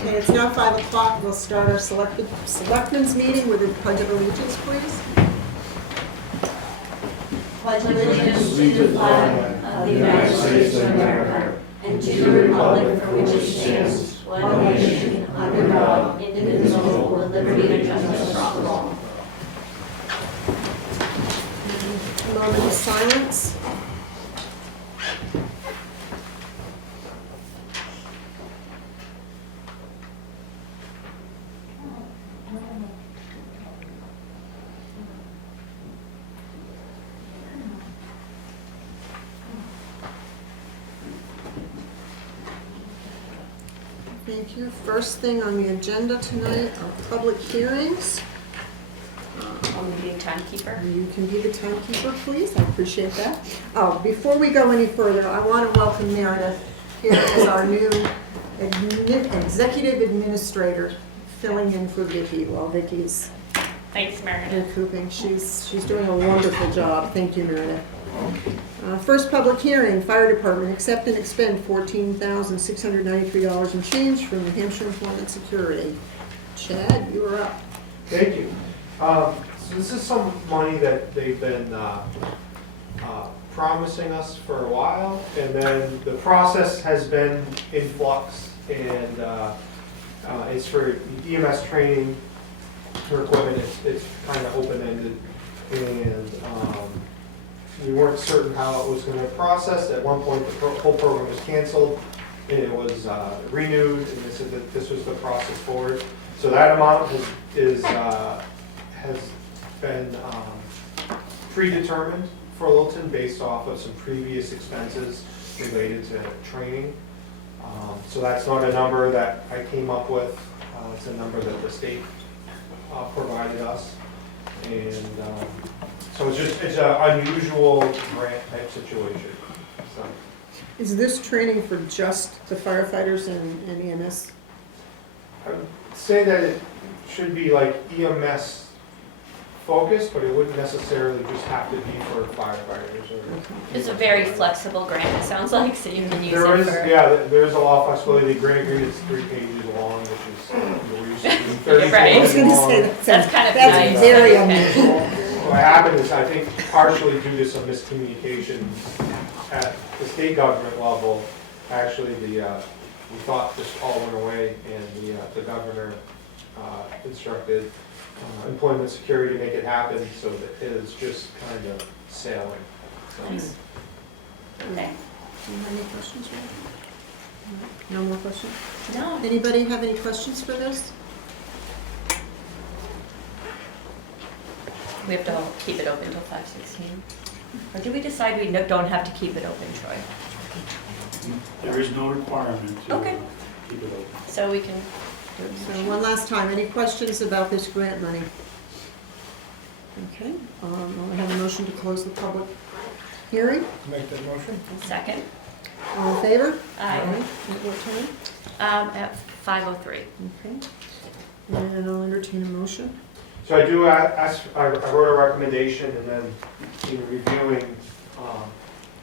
Okay, it's now 5 o'clock. We'll start our selectmen's meeting with a pledge of allegiance, please. Pledge allegiance to the flag of the United States of America and to the republic for which it stands, one nation, under God, indivisible, with liberty and justice for all. A moment of silence. Thank you. First thing on the agenda tonight are public hearings. I'm the timekeeper. You can be the timekeeper, please. I appreciate that. Oh, before we go any further, I want to welcome Meredith here as our new executive administrator, filling in for Vicki while Vicki's Thanks, Meredith. recouping. She's doing a wonderful job. Thank you, Meredith. First public hearing, fire department, accept and expend $14,693 and change from New Hampshire Employment Security. Chad, you are up. Thank you. So this is some money that they've been promising us for a while, and then the process has been in flux, and it's for EMS training for equipment. It's kind of open-ended, and we weren't certain how it was going to process. At one point, the whole program was canceled, and it was renewed, and they said that this was the process forward. So that amount has been predetermined for Littleton based off of some previous expenses related to training. So that's not a number that I came up with. It's a number that the state provided us. And so it's an unusual grant type situation. So, Is this training for just the firefighters and EMS? I would say that it should be like EMS focused, but it wouldn't necessarily just have to be for firefighters. It's a very flexible grant, it sounds like, so you can use There it is, for... yeah, there's a lot of flexibility. The grant agreement is 3 pages long, which is, we're used to doing 30 You're right. I was pages gonna long. say, That's kind of that's nice. very Okay. unusual. What happened is, I think partially due to some miscommunication at the state government level, actually we thought this all went away, and the governor instructed employment security to make it happen, so that it is just kind of sailing. So, Nice. Okay. Any questions? Ray? No more questions? No, Anybody have any questions for this? we have to keep it open until 5:16. Or do we decide we don't have to keep it open, Troy? There is no requirement to Okay. keep it open. So we can do it. So one last time, any questions about this grant money? Okay, I'll have a motion to close the public hearing. Make that motion? Second? All in favor? Aye. At what time? At 5:03. Okay. And I'll entertain a motion. So I do ask, I wrote a recommendation, and then in reviewing,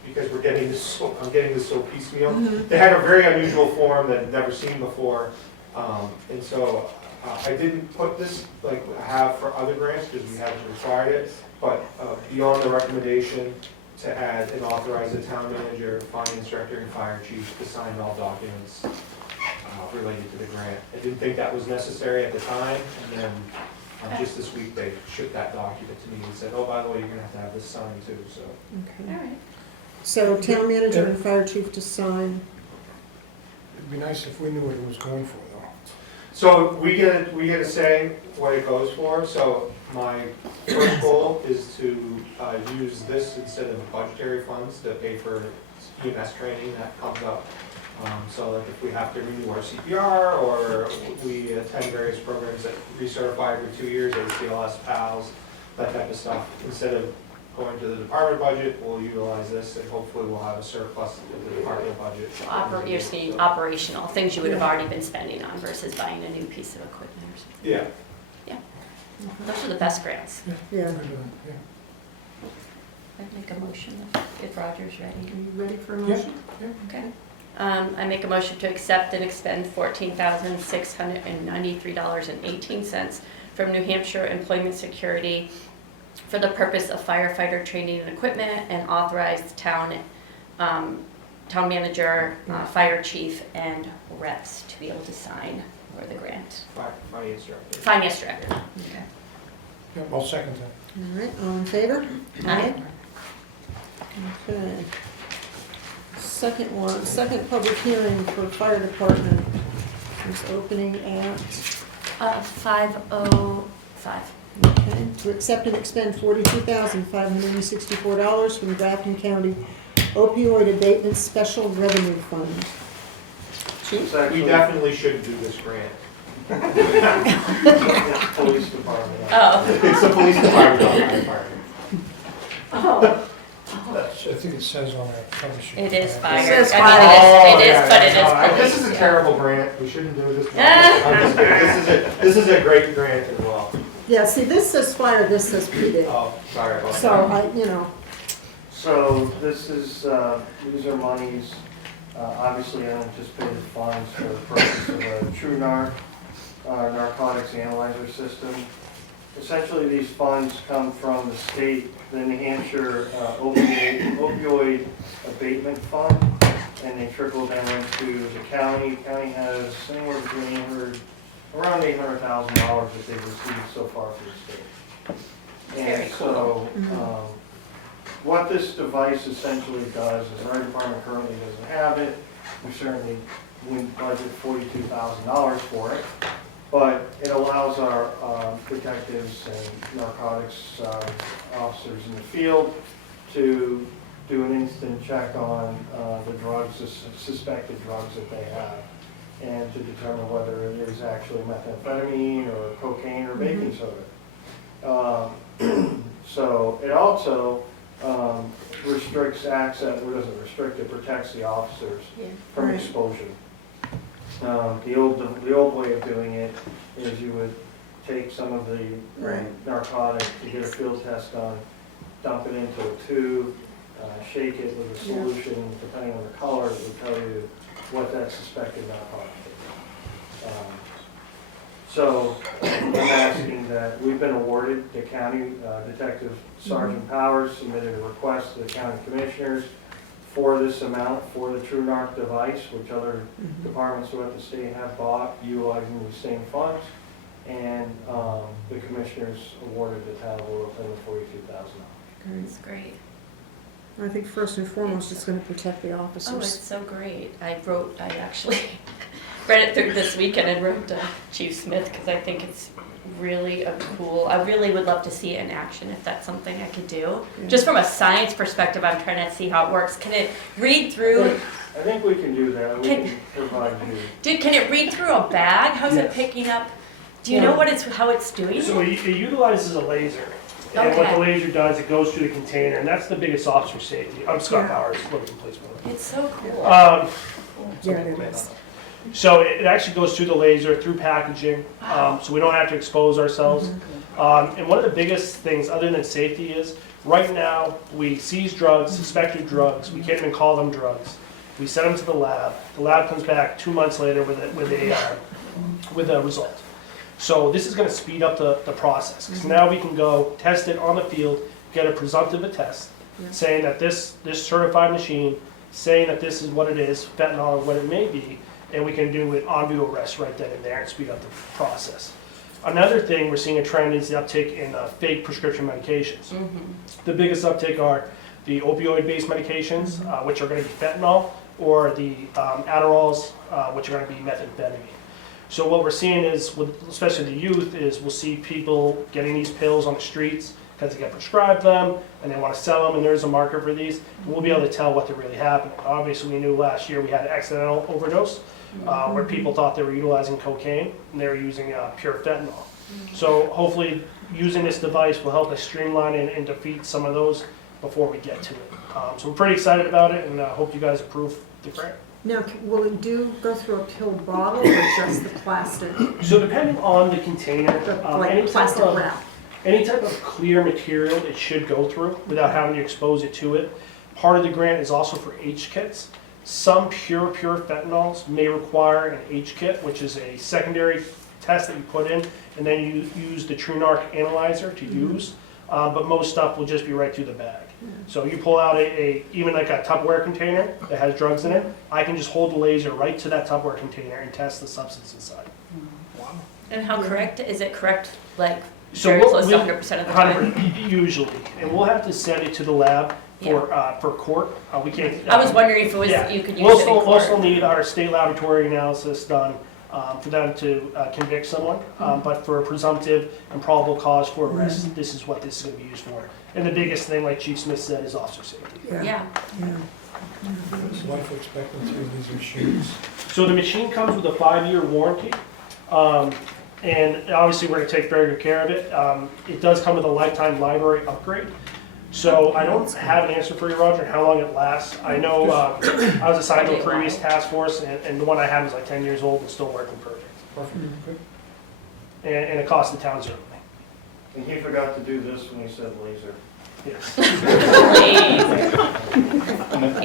because we're getting this, I'm getting this so piecemeal. They had a very unusual form that I'd never seen before, and so I didn't put this like I have for other grants because we haven't required it, but beyond the recommendation to add and authorize the town manager, finance director, and fire chief to sign all documents related to the grant. I didn't think that was necessary at the time, and then just this week they shipped that document to me and said, oh, by the way, you're gonna have to have this signed too, so. Okay. All right. So town manager and fire chief to sign. It'd be nice if we knew what it was going for, though. So we get a say what it goes for, so my first goal is to use this instead of budgetary funds to pay for EMS training that comes up. So like if we have to renew our CPR, or we attend various programs that recertify every 2 years, ACLS, PALS, that type of stuff, instead of going to the department budget, we'll utilize this, and hopefully we'll have a surplus in the department budget. So you're saying operational, things you would have already been spending on versus buying a new piece of equipment or something. Yeah. Those are the best grants. Yeah. I'd make a motion if Roger's ready. Are you ready for a motion? Okay. I make a motion to accept and expend $14,693.18 from New Hampshire Employment Security for the purpose of firefighter training and equipment, and authorize the town manager, fire chief, and reps to be able to sign for the grant. Finance director. Finance director. Okay. Yeah, I'll second that. All right, all in favor? Aye. Okay. Second public hearing for fire department is opening at, 5:05. okay, to accept and expend $42,564 from Grafton County Opioid Abatement Special Revenue Fund. Chief? We definitely shouldn't do this grant. Police department. Oh. It's the police department, not the department. Oh. I think it says on that cover sheet. It is fire. says I mean, fire. it is, but it is police. This is a yeah. terrible grant, we shouldn't do this. I'm just kidding. This is a great grant as well. Yeah, see, this says fire, this says PD. Oh, sorry about that. So So this is, these are monies, obviously unanticipated funds for the purpose of a true narcotics analyzer system. Essentially, these funds come from the state, the New Hampshire opioid abatement fund, and they trickle down to the county. The county has anywhere between around $800,000 that they've received so far from the state. Very And cool. so, what this device essentially does is our department currently doesn't have it. We certainly wouldn't budget $42,000 for it, but it allows our detectives and narcotics officers in the field to do an instant check on the drugs, the suspected drugs that they have, and to determine whether it is actually methamphetamine or cocaine or baking soda. So it also restricts access, or doesn't restrict it, protects the officers from Right. exposure. The old way of doing it is you would take some of the Right. narcotic to get a field test done, dump it into a tube, shake it with a solution, depending on the color, it would tell you what that suspected narcotic is. So I'm asking that, we've been awarded, the county Detective Sergeant Powers submitted a request to the county commissioners for this amount for the True Narc device, which other departments throughout the state have bought utilizing the same funds. And the commissioners awarded the town of Littleton $42,000. It's great. I think first and foremost, it's going to protect the Oh, it's officers. so great. I actually read it through this weekend and wrote to Chief Smith because I think it's really I really would love to see it in action if that's something I could do. Yeah. Just from a science perspective, I'm trying to see how it works. Can it read through, I think we can do that, we can provide you. can it read through a bag? How's it Yes. picking up? Do you know how it's doing? So it utilizes a laser. And what Okay. the laser does, it goes through the container, and that's the biggest officer safety. I'm Scott Yeah. Powers, Littleton Selectboard. It's so cool. Yeah, it is. So it actually goes through the laser, through packaging, so we don't have to expose ourselves. And one of the biggest things, other than safety, is right now we seize drugs, suspected drugs. We can't even call them drugs. We send them to the lab. The lab comes back 2 months later with a result. So this is going to speed up the process, because now we can go test it on the field, get a presumptive attest, saying that this certified machine, saying that this is what it is, fentanyl or what it may be, and we can do an on-view arrest right then and there and speed up the process. Another thing we're seeing a trend is the uptick in fake prescription medications. The biggest uptick are the opioid-based medications, which are going to be fentanyl, or the Adderalls, which are going to be methamphetamine. So what we're seeing is, especially the youth, is we'll see people getting these pills on the streets because they get prescribed them and they want to sell them, and there's a market for these. We'll be able to tell what's really happening. Obviously, we knew last year we had an accidental overdose where people thought they were utilizing cocaine and they were using pure fentanyl. So hopefully, using this device will help us streamline and defeat some of those before we get to it. So we're pretty excited about it, and hope you guys approve the grant. Now, will it go through a pill bottle or just the plastic, So depending on the container, like plastic wrap? any type of clear material it should go through without having to expose it to it. Part of the grant is also for H kits. Some pure fentanyls may require an H kit, which is a secondary test that you put in, and then you use the TrueNarc analyzer to use. But most stuff will just be right through the bag. So you pull out even like a Tupperware container that has drugs in it, I can just hold the laser right to that Tupperware container and test the substance inside. And how correct, is it correct, like, So very we'll- close to we'll- 100% of the time? Usually, and we'll have to send it to the lab for court. We can't. I was wondering if it was, Yeah. you could use We'll it in still, we'll still court. need our state laboratory analysis done for them to convict someone. But for a presumptive and probable cause for arrest, this is what this is going to be used for. And the biggest thing, like Chief Smith said, is officer safety. Yeah, What's life expectancy of these machines? So the machine comes with a 5-year warranty. And obviously, we're going to take very good care of it. It does come with a lifetime library upgrade. So I don't have an answer for you, Roger, how long it lasts. I know I was assigned to a previous task force, and the one I had was like 10 years old and still working perfect. Perfect, good. And it cost the town zero. And he forgot to do this when he said laser. Yes. And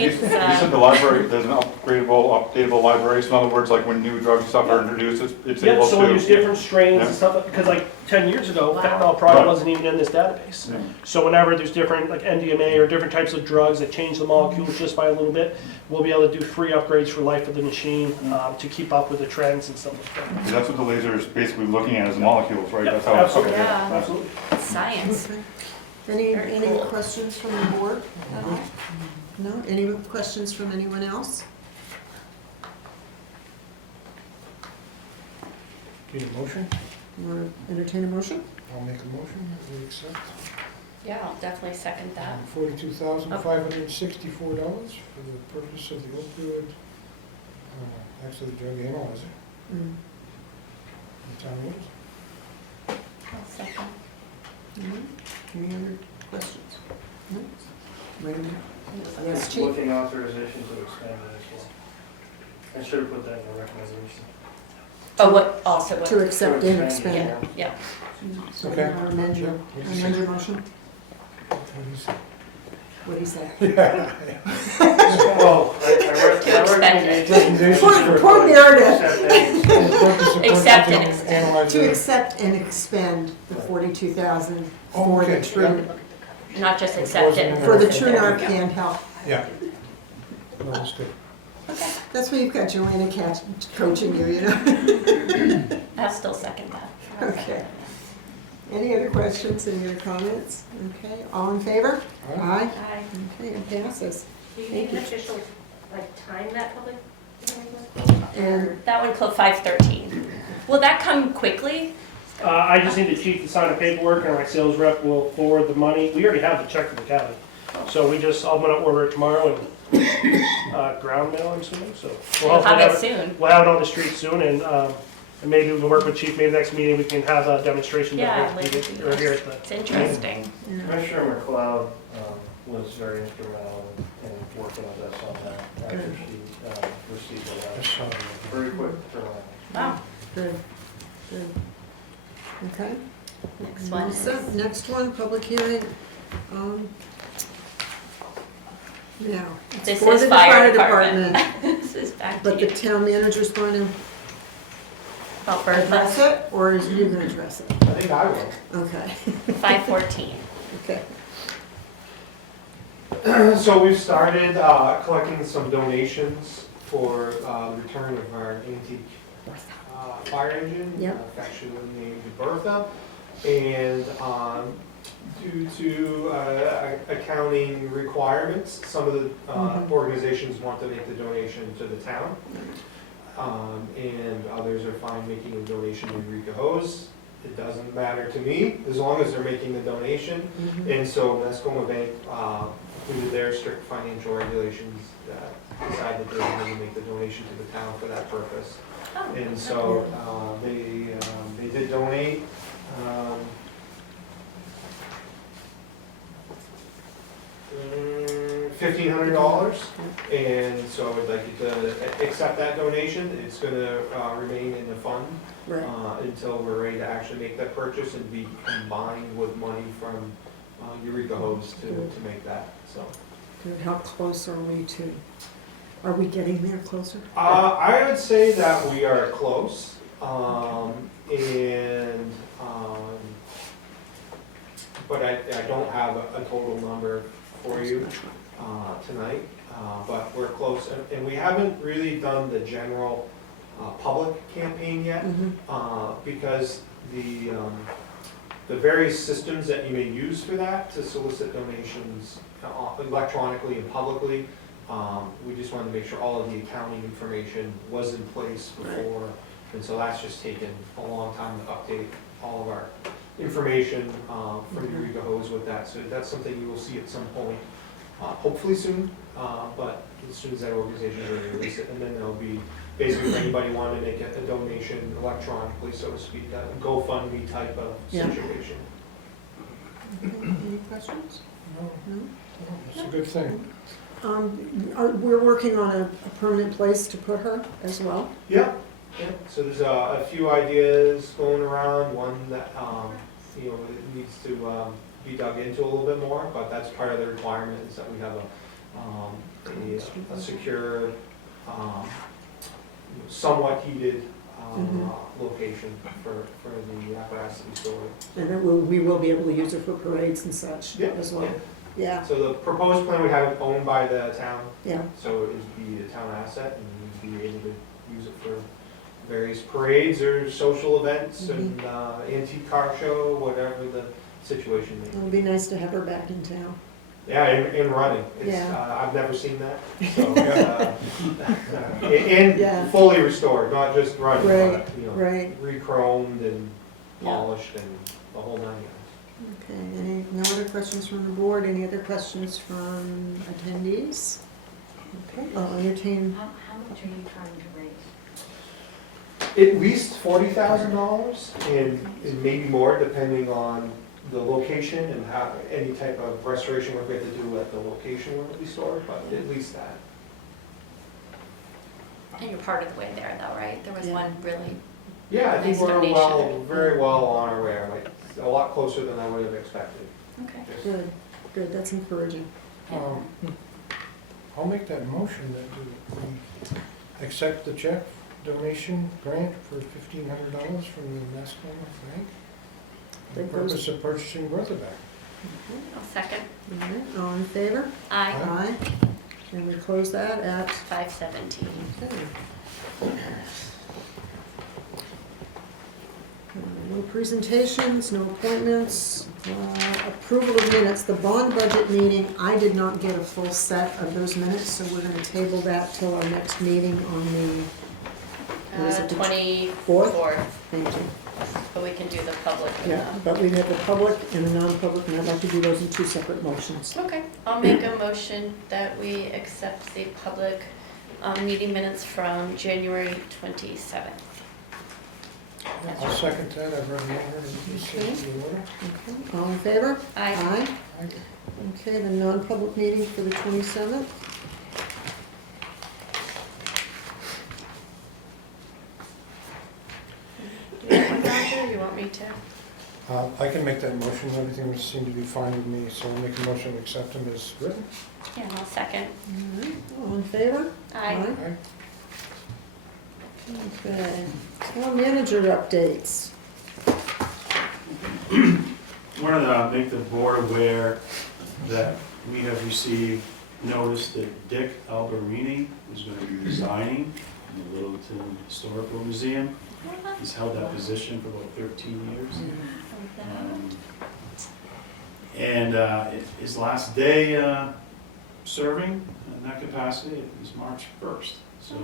you It's, said the library, there's an updatable library, so in other words, like when new drug stuff are introduced, it's Yeah, able so we use to. different strains Yeah. and stuff, because like 10 years ago, Wow. fentanyl probably Right. wasn't even in this database. Yeah. So whenever there's different, like NDMA or different types of drugs that change the molecules just by a little bit, we'll be able to do free upgrades for life of the machine to keep up with the trends and stuff like that. That's what the laser is basically looking at, is the molecules, right? Yep, That's how it's. absolutely. okay, Yeah. Absolutely. science. Okay. Any Very cool. questions from the board at all? No? Any questions from anyone else? Need a motion? You want to entertain a motion? I'll make a motion, that we accept. Yeah, I'll definitely second that. $42,564 for the purchase of the opioid, actually the drug analyzer. Mm. The town rules. I'll second. Any other questions? No? Wait a minute. Yes, Just Chief? looking authorization to expand it as well. I should have put that in the recommendation. Oh, what, also what? To accept and To expand. Yeah, So Okay. amend your motion? What'd he say? Well, To expend it. Recommendations for Poor Meredith. the purpose of Accept and purchasing expand. To analyzer. accept and expend the 42,000 for the Okay, True, not just accept it. for the Okay. TrueNarc handheld. Yeah. No, that's good. That's why you've got Joanna coaching you, you know? I'll still second that. Okay. Any other questions, any other comments? Okay, all in favor? All right. Aye. Aye. Okay, it passes. Do you Thank need an you. official, like, time that public hearing was? And That one closed 5:13. Will that come quickly? I just need the chief to sign the paperwork, and my sales rep will forward the money. We already have the check to the county. So I'm gonna order it tomorrow and ground mail, I'm assuming, so. we'll You'll have hopefully it soon. We'll have it on the street soon, and maybe we'll work with chief, maybe next meeting, we can have a demonstration down Yeah, here, like, or here at the. it's interesting. Commissioner McLeod was very instrumental in working with us on that after she received the I letter. saw that. Very quick turnaround. Wow, good, good. Okay. next one. So, next one, public hearing. Now, it's This for is the fire fire department. department, This is back but to the you. town manager's going to About address Bertha, it, or is you going to address it? I think I will. Okay, 5:14. okay. So we've started collecting some donations for the return of our antique fire engine, Yep. affectionately named Bertha. And due to accounting requirements, some of the organizations want to make the donation to the town. And others are fine making a donation to Eureka Hose. It doesn't matter to me, as long as they're making the donation. And so Mascoma Bank, due to their strict financial regulations, decided that they were going to make the donation to the town for that purpose. Oh, And so they did donate. $1,500, and so I would like you to accept that donation. It's going to remain in the fund Right, until we're ready to actually make that purchase and be combined with money from Eureka Hose to make that, so. good. How close are we to Are we getting there closer? I would say that we are close, but I don't have a total number for you tonight, but we're close. And we haven't really done the general public campaign yet, because the various systems that you may use for that to solicit donations electronically and publicly, we just wanted to make sure all of the accounting information was in place before. And so that's just taken a long time to update all of our information from Eureka Hose with that. So that's something you will see at some point, hopefully soon, but as soon as that organization is ready to release it. And then there'll be basically for anybody wanting to make a donation electronically, so to speak, a GoFundMe type of situation. Any questions? No, No? it's a good thing. We're working on a permanent place to put her as well. Yeah, so there's a few ideas going around, one that, it needs to be dug into a little bit more, but that's part of the requirement is that we have a secure, somewhat heated location for the apparatus to be stored. And then we will be able to use it for parades and such as well. Yeah, So the proposed plan, we have it owned by the town, yeah. so it would be a town asset, and we'd be able to use it for various parades or social events and antique car show, whatever the situation may be. It'll be nice to have her back in town. Yeah, and running. It's, Yeah. I've never seen that. So, and Yeah. fully restored, not just running, Right, but, right. re-chromed and Yeah. polished and the whole 9 yards. Okay, no other questions from the board? Any other questions from attendees? Okay, I'll entertain. How much are you trying to raise? At least $40,000 and maybe more depending on the location and how, any type of restoration work we have to do at the location where it'll be stored, but at least that. And you're part of the way there though, right? There was Yeah. one really, Yeah, I think Nice we're donation. very well on our way, like a lot closer than I would have expected. okay. Good, good, that's encouraging. I'll make that motion that we accept the check donation grant for $1,500 from the Mascoma Bank for the That goes- purpose of purchasing Bertha back. I'll second. All right, all in favor? Aye. Aye. And we close that at, 517. okay. No presentations, no appointments, approval of minutes. The bond budget meeting, I did not get a full set of those minutes, so we're gonna table that till our next meeting on the, what is it, the 24th, thank you. but we can do the public. Yeah, but we have the public and the non-public, and I'd like to do those in two separate motions. Okay, I'll make a motion that we accept the public meeting minutes from January 27th. I'll second that, I've read the order. Okay. The order. Okay, all in favor? Aye. Aye. Okay, the non-public meeting for the 27th. Do you want one, Roger, or you want me to? I can make that motion, everything would seem to be fine with me, so I'll make a motion to accept them as written. Yeah, I'll second. All right, all in favor? Aye. Aye. Okay, town manager updates. Wanted to make the board aware that we have received notice that Dick Alberini is going to be resigning from the Littleton Historical Museum. He's held that position for about 13 years. And his last day serving in that capacity is March 1st. So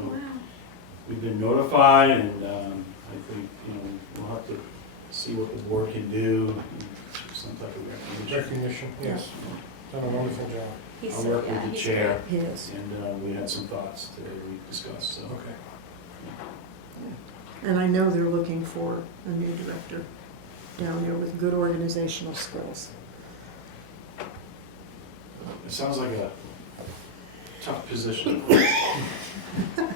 we've been notified, and I think, we'll have to see what the board can do, some type of recognition. Recognition, yes, done a wonderful job. He's I'll work yeah, with the he's chair, Yes, and we had some thoughts today we discussed, so. Okay. and I know they're looking for a new director down there with good organizational skills. It sounds like a tough position.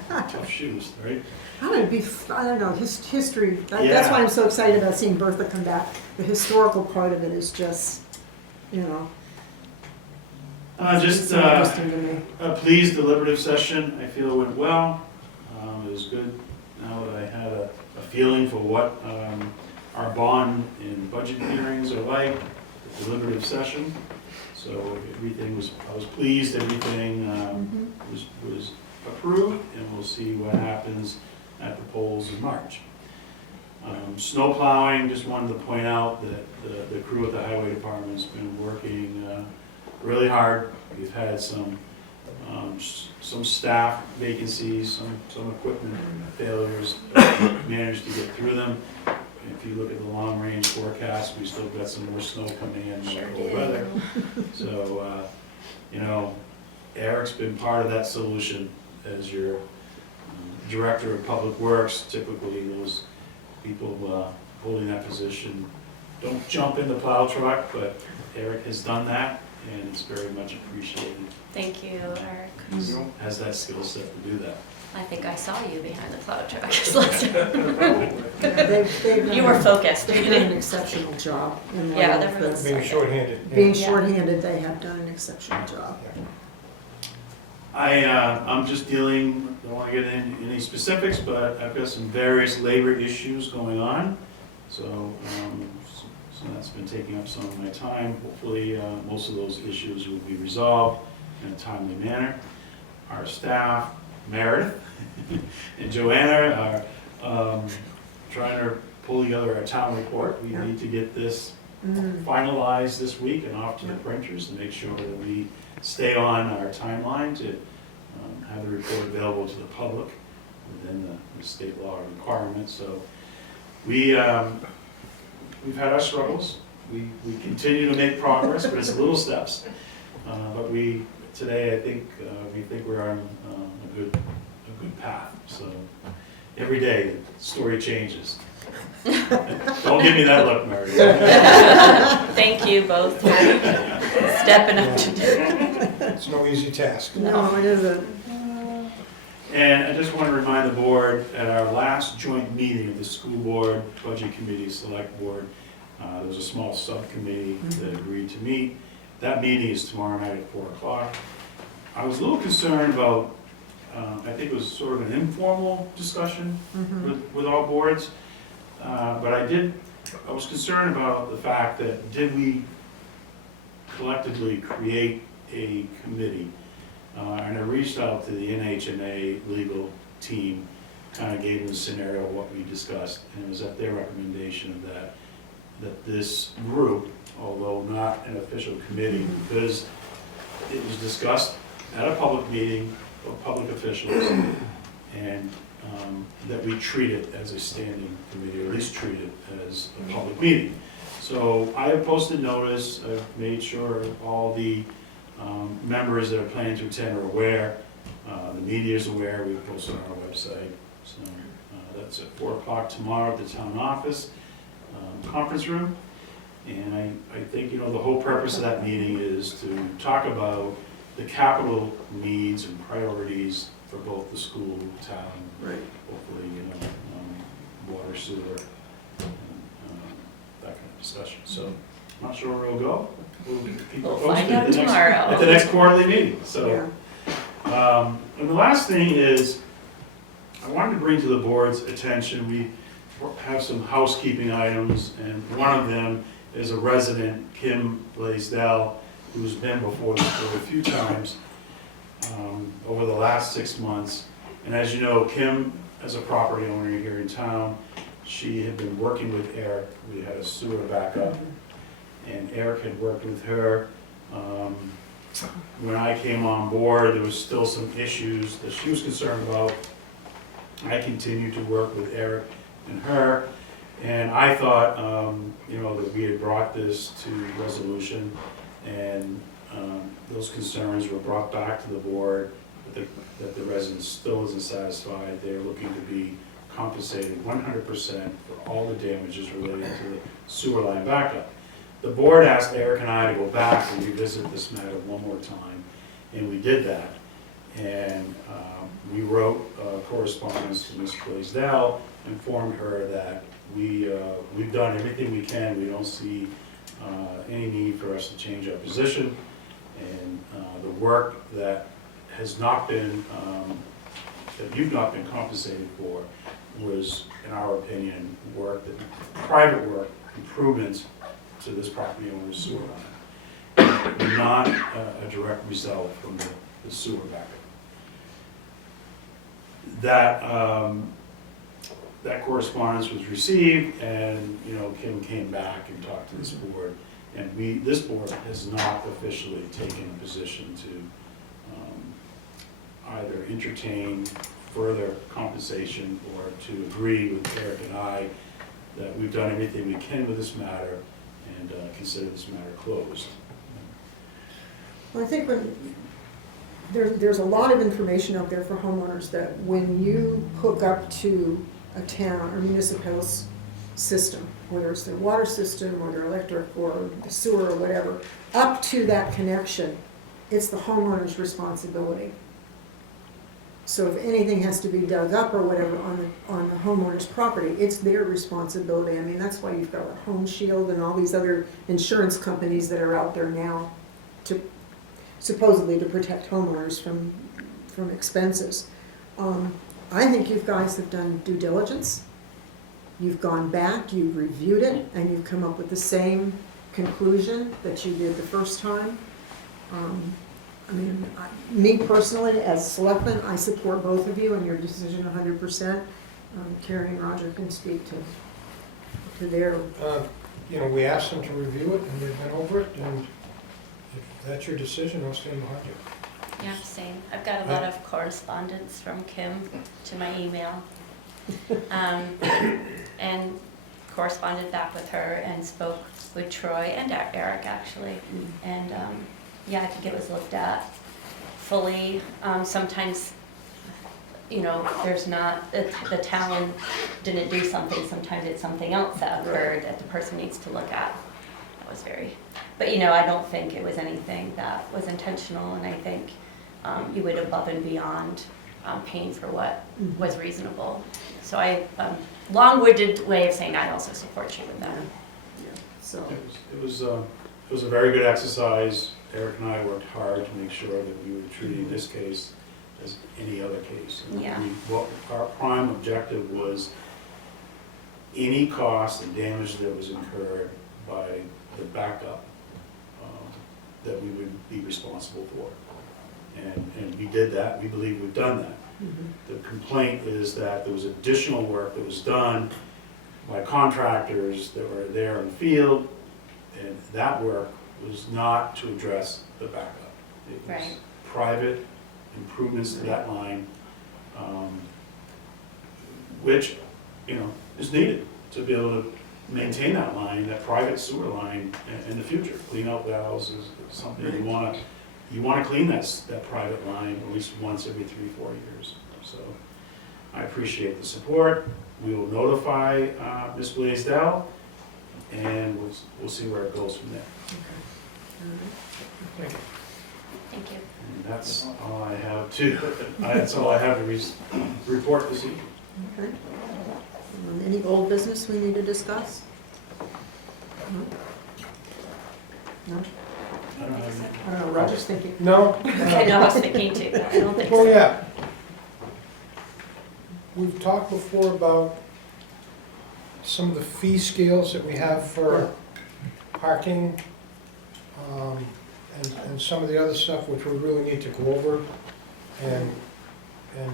Tough shoes, right? How would it be, I don't know, history, that's Yeah. why I'm so excited about seeing Bertha come back. The historical part of it is just, Just It's interesting to me. a pleased deliberative session. I feel it went well. It was good now that I had a feeling for what our bond and budget hearings are like, the deliberative session. So everything was, I was pleased, everything was approved, and we'll see what happens at the polls in March. Snow plowing, just wanted to point out that the crew at the highway department's been working really hard. We've had some staff vacancies, some equipment failures, managed to get through them. If you look at the long-range forecast, we still got some more snow coming in, more cold weather. So, you know, Eric's been part of that solution as your director of public works. Typically, those people holding that position don't jump in the plow truck, but Eric has done that, and it's very much appreciated. Thank you, Eric. He has that skill set to do that. I think I saw you behind the plow truck last time. They've You done- were focused. They've done an exceptional job. in Yeah, light they're of really the- Being shorthanded. yeah. Being Yeah. shorthanded, they have done an exceptional job. I'm just dealing, don't want to get into any specifics, but I've got some various labor issues going on. So that's been taking up some of my time. Hopefully, most of those issues will be resolved in a timely manner. Our staff, Meredith and Joanna, are trying to pull together our town report. We need to get this finalized this week and off to the printers to make sure that we stay on our timeline to have the report available to the public within the state law requirements. So we've had our struggles. We continue to make progress, but it's little steps. But today I think we think we're on a good path. So every day the story changes. Don't give me that look, Mary. Thank you both for stepping up to do it. It's no easy task. No, it isn't. And I just want to remind the board, at our last joint meeting of the school board, budget committee, select board, there was a small subcommittee that agreed to meet. That meeting is tomorrow night at 4 o'clock. I was a little concerned about, I think it was sort of an informal discussion with all boards. But I was concerned about the fact that did we collectively create a committee? And I reached out to the NHMA legal team, kind of gave them a scenario of what we discussed, and it was at their recommendation that this group, although not an official committee, because it was discussed at a public meeting of public officials, and that we treat it as a standing committee, or at least treat it as a public meeting. So I have posted notice, I've made sure all the members that are planning to attend are aware, the media is aware, we posted on our website. So that's at 4 o'clock tomorrow at the town office, conference room. And I think, the whole purpose of that meeting is to talk about the capital needs and priorities for both the school, town, Right. hopefully, water, sewer, and that kind of discussion. So I'm not sure where it'll go. We'll keep We'll posted find out at the next- tomorrow. At the next quarterly meeting, so. Yeah. And the last thing is, I wanted to bring to the board's attention, we have some housekeeping items, and one of them is a resident, Kim Blaisdell, who's been before this board a few times over the last 6 months. And as you know, Kim, as a property owner here in town, she had been working with Eric. We had a sewer backup, and Eric had worked with her. When I came on board, there was still some issues that she was concerned about. I continued to work with Eric and her, and I thought, that we had brought this to resolution, and those concerns were brought back to the board, that the resident still isn't satisfied. They're looking to be compensated 100% for all the damages related to the sewer line backup. The board asked Eric and I to go back and revisit this matter one more time, and we did that. And we wrote correspondence to Ms. Blaisdell, informed her that we've done everything we can. We don't see any need for us to change our position. And the work that has not been, that you've not been compensated for was, in our opinion, private work, improvements to this property owner's sewer line, not a direct result from the sewer backup. That correspondence was received, and, you know, Kim came back and talked to this board, and this board has not officially taken a position to either entertain further compensation or to agree with Eric and I that we've done everything we can with this matter and consider this matter closed. Well, I think there's a lot of information out there for homeowners that when you hook up to a town or municipal system, whether it's their water system or their electric or the sewer or whatever, up to that connection, it's the homeowner's responsibility. So if anything has to be dug up or whatever on the homeowner's property, it's their responsibility. I mean, that's why you've got Home Shield and all these other insurance companies that are out there now to supposedly to protect homeowners from expenses. I think you guys have done due diligence. You've gone back, you've reviewed it, and you've come up with the same conclusion that you did the first time. I mean, me personally, as selectman, I support both of you and your decision 100%. Carrie and Roger can speak to their. You know, we asked them to review it, and they've been over it, and if that's your decision, I'll stand behind you. Yeah, same. I've got a lot of correspondence from Kim to my email. And corresponded back with her and spoke with Troy and Eric, actually. And yeah, I think it was looked at fully. Sometimes, you know, there's not, the town didn't do something, sometimes it's something else that occurred that the person needs to look at. That was very, but you know, I don't think it was anything that was intentional, and I think you went above and beyond paying for what was reasonable. So long-winded way of saying I also support you with that. Yeah, so. It was a very good exercise. Eric and I worked hard to make sure that we were treating this case as any other case. And Yeah. what our prime objective was any cost and damage that was incurred by the backup that we would be responsible for. And we did that. We believe we've done that. The complaint is that there was additional work that was done by contractors that were there in the field, and that work was not to address the backup. It was Right. private improvements to that line, which, you know, is needed to be able to maintain that line, that private sewer line in the future. Clean out valves is something you want to clean that private line at least once every 3-4 years. So I appreciate the support. We will notify Ms. Blaisdell, and we'll see where it goes from there. Thank you. Thank you. And that's all I have that's all I have to report this evening. Okay. Any old business we need to discuss? No? I don't have any. I don't know, Roger's thinking. No? I know, I was thinking too, but I don't think Well, so. yeah. We've talked before about some of the fee scales that we have for parking, and some of the other stuff which we really need to go over and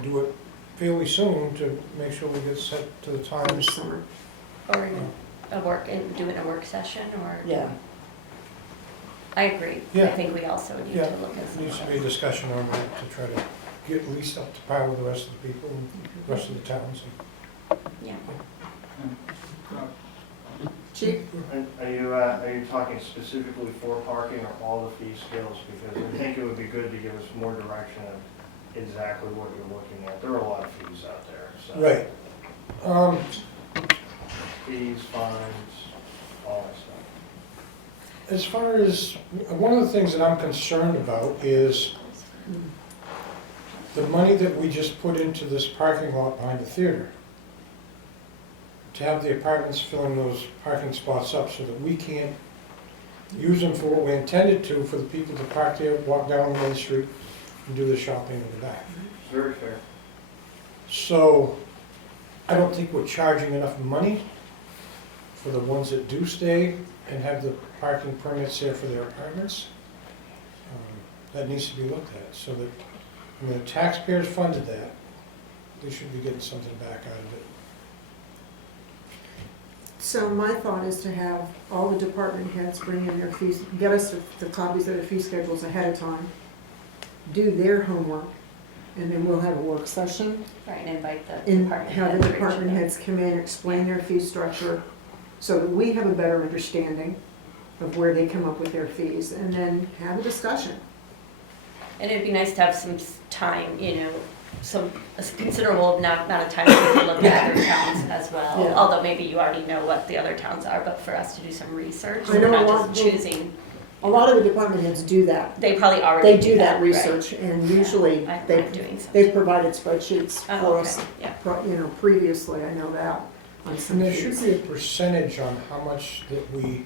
do it fairly soon to make sure we get set to the times. Summer. Or doing a work session, or? Yeah. I agree. I Yeah. think we also need Yeah, to look at some needs to of be a that. discussion on that to try to get at least up to par with the rest of the people and the rest of the towns. Yeah. Chief? Are you talking specifically for parking or all the fee scales? Because I think it would be good to give us more direction of exactly what you're looking at. There are a lot of fees out there, so. Right. Fees, fines, all that stuff. As far as, one of the things that I'm concerned about is the money that we just put into this parking lot behind the theater. To have the apartments filling those parking spots up so that we can't use them for what we intended to, for the people to park there, walk down Main Street, and do the shopping in the back. Very fair. So, I don't think we're charging enough money for the ones that do stay and have the parking permits there for their apartments. That needs to be looked at, so that, I mean, the taxpayers funded that, they should be getting something back out of it. So my thought is to have all the department heads bring in their fees, get us the copies of their fee schedules ahead of time, do their homework, and then we'll have a work session. Right, and invite the And department have the heads. department heads come in, explain their fee structure, so that we have a better understanding of where they come up with their fees, and then have a discussion. And it'd be nice to have some time, a considerable amount of time to look at other towns as well. Yeah. Although maybe you already know what the other towns are, but for us to do some research, I so we're know not a lot- just choosing. A lot of the department heads do that. They probably already They do that right? research, and usually I don't they, mind doing some. they've provided spreadsheets Oh, for okay, us, yeah. previously, I know that, on some And there should fees. be a percentage on how much that we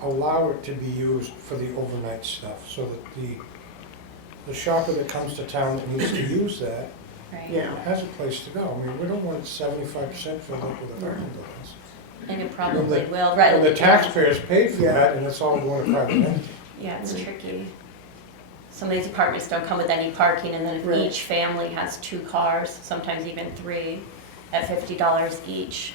allow it to be used for the overnight stuff, so that the shopper that comes to town that needs to use that Right. Yeah, has a place to go. I mean, we don't want 75% filled up with apartment buildings. And it probably the- will, right? And the taxpayers paid for Yeah. that, and it's all going to private entity. Yeah, it's tricky. Some of these apartments don't come with any parking, and then if Right. each family has 2 cars, sometimes even 3, at $50 each.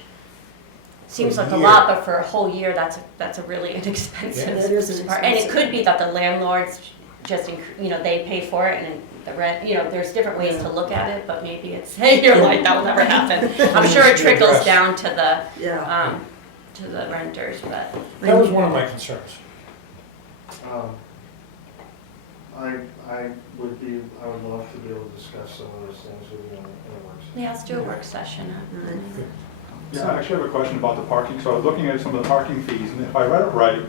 Seems For a like a year. lot, but for a whole year, that's a really inexpensive. Yeah, that is part. And it inexpensive. could be that the landlords just, they pay for it, and the rent, there's different ways to look at it, but maybe it's, hey, you're like, that will never happen. I'm sure it trickles down to yeah. the renters, but. That was one of my concerns. I would love to be able to discuss some of those things with you in a work session. Yeah, let's do a work session. All right. Yeah, I actually have a question about the parking. So I was looking at some of the parking fees, and if I read it right,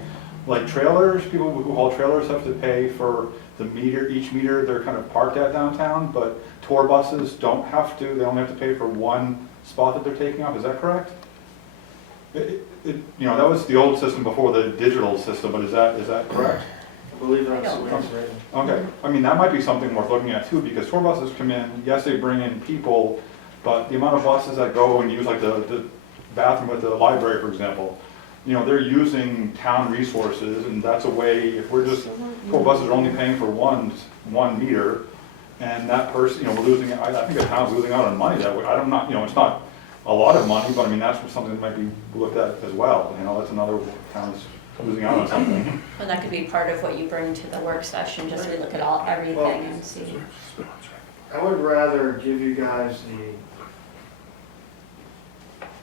like trailers, people who haul trailers have to pay for the meter, each meter they're kind of parked at downtown, but tour buses don't have to, they only have to pay for one spot that they're taking off, is that correct? That was the old system before the digital system, but is that correct? I believe that's the way it's written. Okay, I mean, that might be something worth looking at too, because tour buses come in, yes, they bring in people, but the amount of buses that go and use like the bathroom at the library, for example, they're using town resources, and that's a way, if we're just, tour buses are only paying for one meter, and that person, we're losing, I think the town's losing out on money that way. I don't know, it's not a lot of money, but I mean, that's something that might be looked at as well, that's another town's losing out on something. And that could be part of what you bring to the work session, just to look at everything and see. I would rather give you guys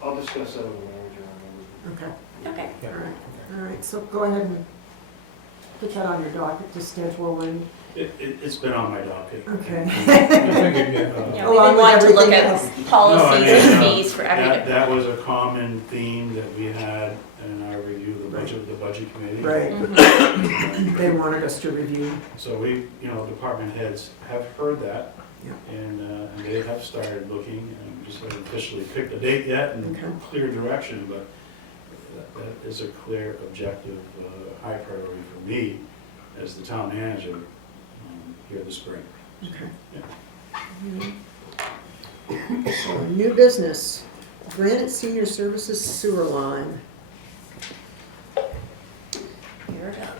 I'll discuss that with the manager. Okay, Okay. Yeah. all right, all right, so go ahead and put that on your docket to schedule and, It's been on my docket. okay. I figured, yeah. Yeah, Along we with want to look everything at else. policies No, and fees for every That department. was a common theme that we had in our review of the budget committee. Right, Mhm. they wanted us to review. So we, department heads have heard that, Yeah. and they have started looking, and just haven't officially picked a date yet and Okay. clear direction, but that is a clear objective, high priority for me as the town manager here this spring. Okay. So, new business, Granite Senior Services sewer line. You're it up.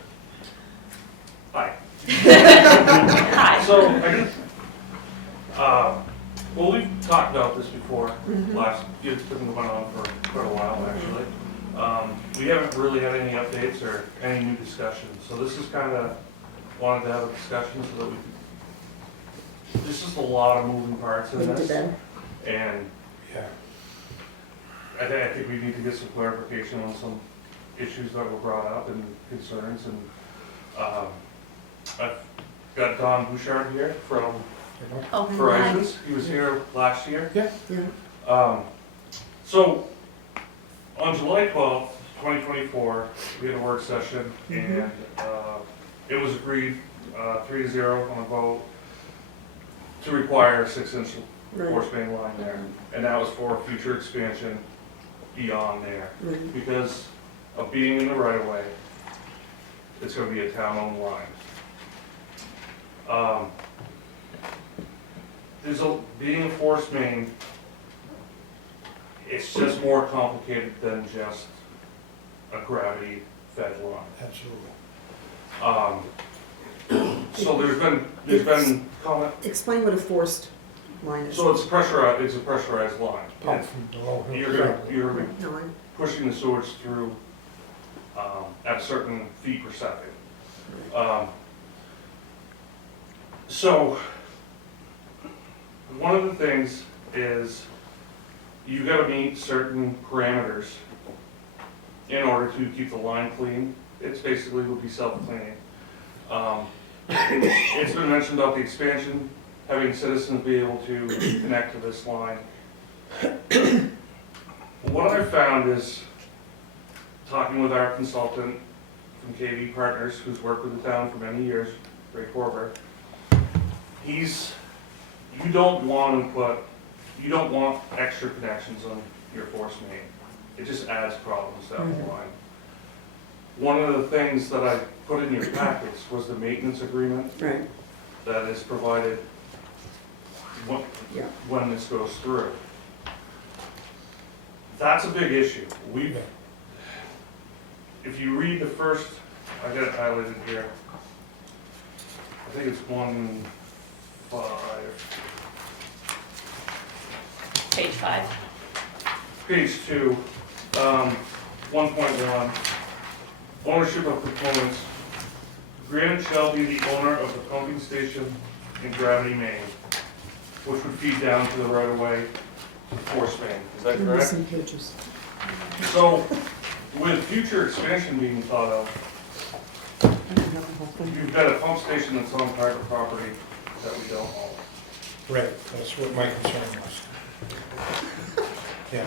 Hi. Hi. So, I guess, well, we've talked about this before, it's been going on for quite a while, actually. We haven't really had any updates or any new discussions, so this is kind of, wanted to have a discussion so that we could, there's just a lot of moving parts in Into this. bed. And Yeah. I think we need to get some clarification on some issues that were brought up and concerns, and, I've got Don Bouchard here from Oh, hi. Verizon. He was here last year. Yeah, So, on July 12th, 2024, we had a work session, and it was agreed 3-0 on a vote to require a 6-inch right, force main line there. And that was for future expansion beyond there. right. Because of being in the right of way, it's gonna be a town-owned line. Being a force main, it's just more complicated than just a gravity-fed line. Absolutely. So there's been comment, Explain what a forced line is. so it's a pressurized line. Pump from below. You're No, I'm, pushing the sewage through at a certain feet per second. So one of the things is you gotta meet certain parameters in order to keep the line clean. It's basically will be self-cleaning. It's been mentioned about the expansion, having citizens be able to connect to this line. What I've found is, talking with our consultant from KV Partners, who's worked with the town for many years, Ray Corber, you don't want extra connections on your force main. It just adds problems down the line. One of the things that I put in your packets was the maintenance agreement right, that is provided Yeah. when this goes through. That's a big issue. If you read the first, I got it highlighted here. I think it's 1.5. Page 5. Page 2, 1.1, ownership of components. Granite shall be the owner of the pumping station in Gravity, Maine, which would feed down to the right-of-way force main. Is that I'm correct? missing pages. So, with future expansion being thought of, I don't have the whole thing. you've got a pump station that's on private property that we don't own. Right, that's what my concern was. Yeah.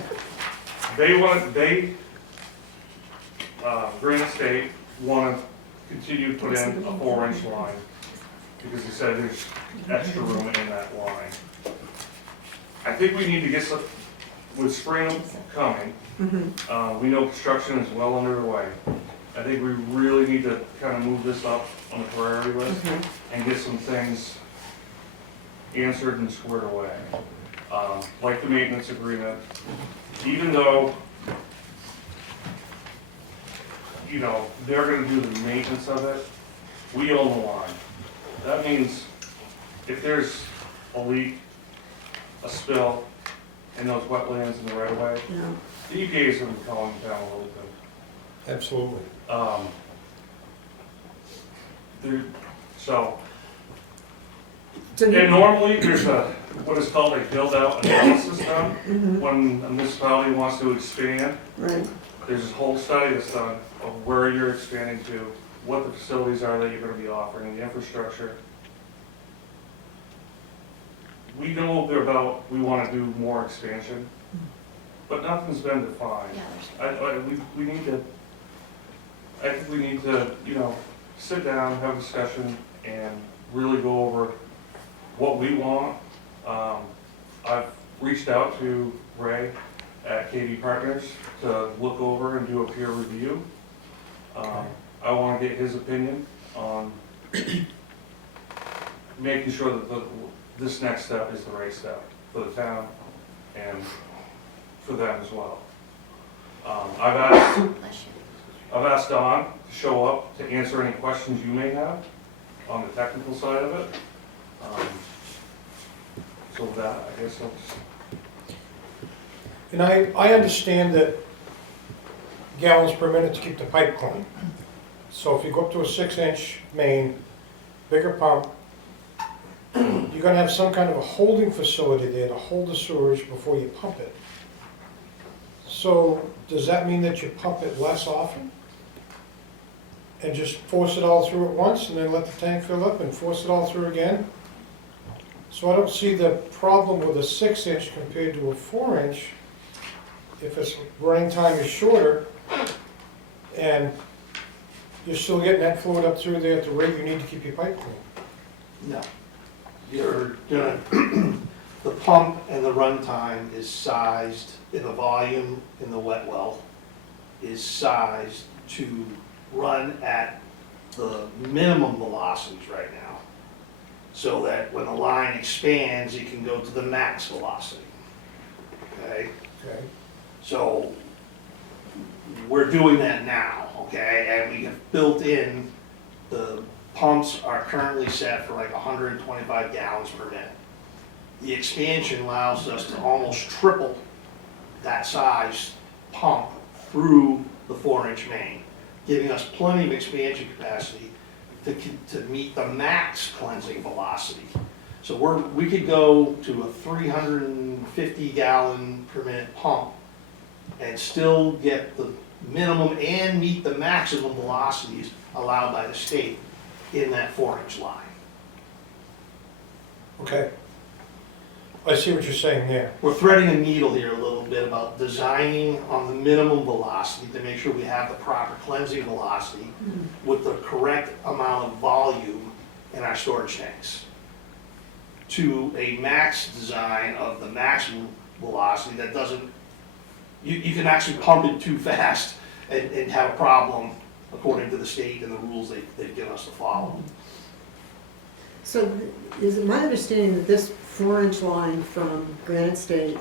Granite State want to continue to put in a 4-inch line because they said there's extra room in that line. I think we need to get some, with spring coming, we know construction is well underway. I think we really need to kind of move this up on the priority list and get some things answered and squared away. Like the maintenance agreement, even though, you know, they're gonna do the maintenance of it, we own the line. That means if there's a leak, a spill in those wetlands in the right of way, Yeah. the EPA is gonna be calling down Littleton. Absolutely. So, So and you- normally there's what is called a build-out analysis done when a municipality wants to expand. Right, There's this whole study that's done of where you're expanding to, what the facilities are that you're gonna be offering, the infrastructure. We know we wanna do more expansion, but nothing's been defined. We need to, I think we need to, you know, sit down, have a discussion, and really go over what we want. I've reached out to Ray at KD Partners to look over and do a peer review. I want to get his opinion on making sure that this next step is the right step for the town and for them as well. I've asked Don to show up to answer any questions you may have on the technical side of it. So with that, I guess I'll just. And I understand that gallons per minute to keep the pipe clean. So if you go up to a 6-inch main, bigger pump, you're gonna have some kind of a holding facility there to hold the sewage before you pump it. So does that mean that you pump it less often? And just force it all through at once and then let the tank fill up and force it all through again? So I don't see the problem with a 6-inch compared to a 4-inch if its running time is shorter and you're still getting that fluid up through there at the rate you need to keep your pipe clean. No. You're doing, the pump and the runtime is sized, in the volume in the wet well is sized to run at the minimum velocities right now. So that when the line expands, it can go to the max velocity. Okay? Okay, So we're doing that now, okay? And we have built in, the pumps are currently set for like 125 gallons per minute. The expansion allows us to almost triple that size pump through the 4-inch main, giving us plenty of expansion capacity to meet the max cleansing velocity. So we could go to a 350 gallon per minute pump and still get the minimum and meet the maximum velocities allowed by the state in that 4-inch line. okay. I see what you're saying there. We're threading a needle here a little bit about designing on the minimum velocity to make sure we have the proper cleansing velocity with the correct amount of volume in our storage tanks, to a max design of the maximum velocity that doesn't, you can actually pump it too fast and have a problem according to the state and the rules they've given us to follow. So is it my understanding that this 4-inch line from Granite State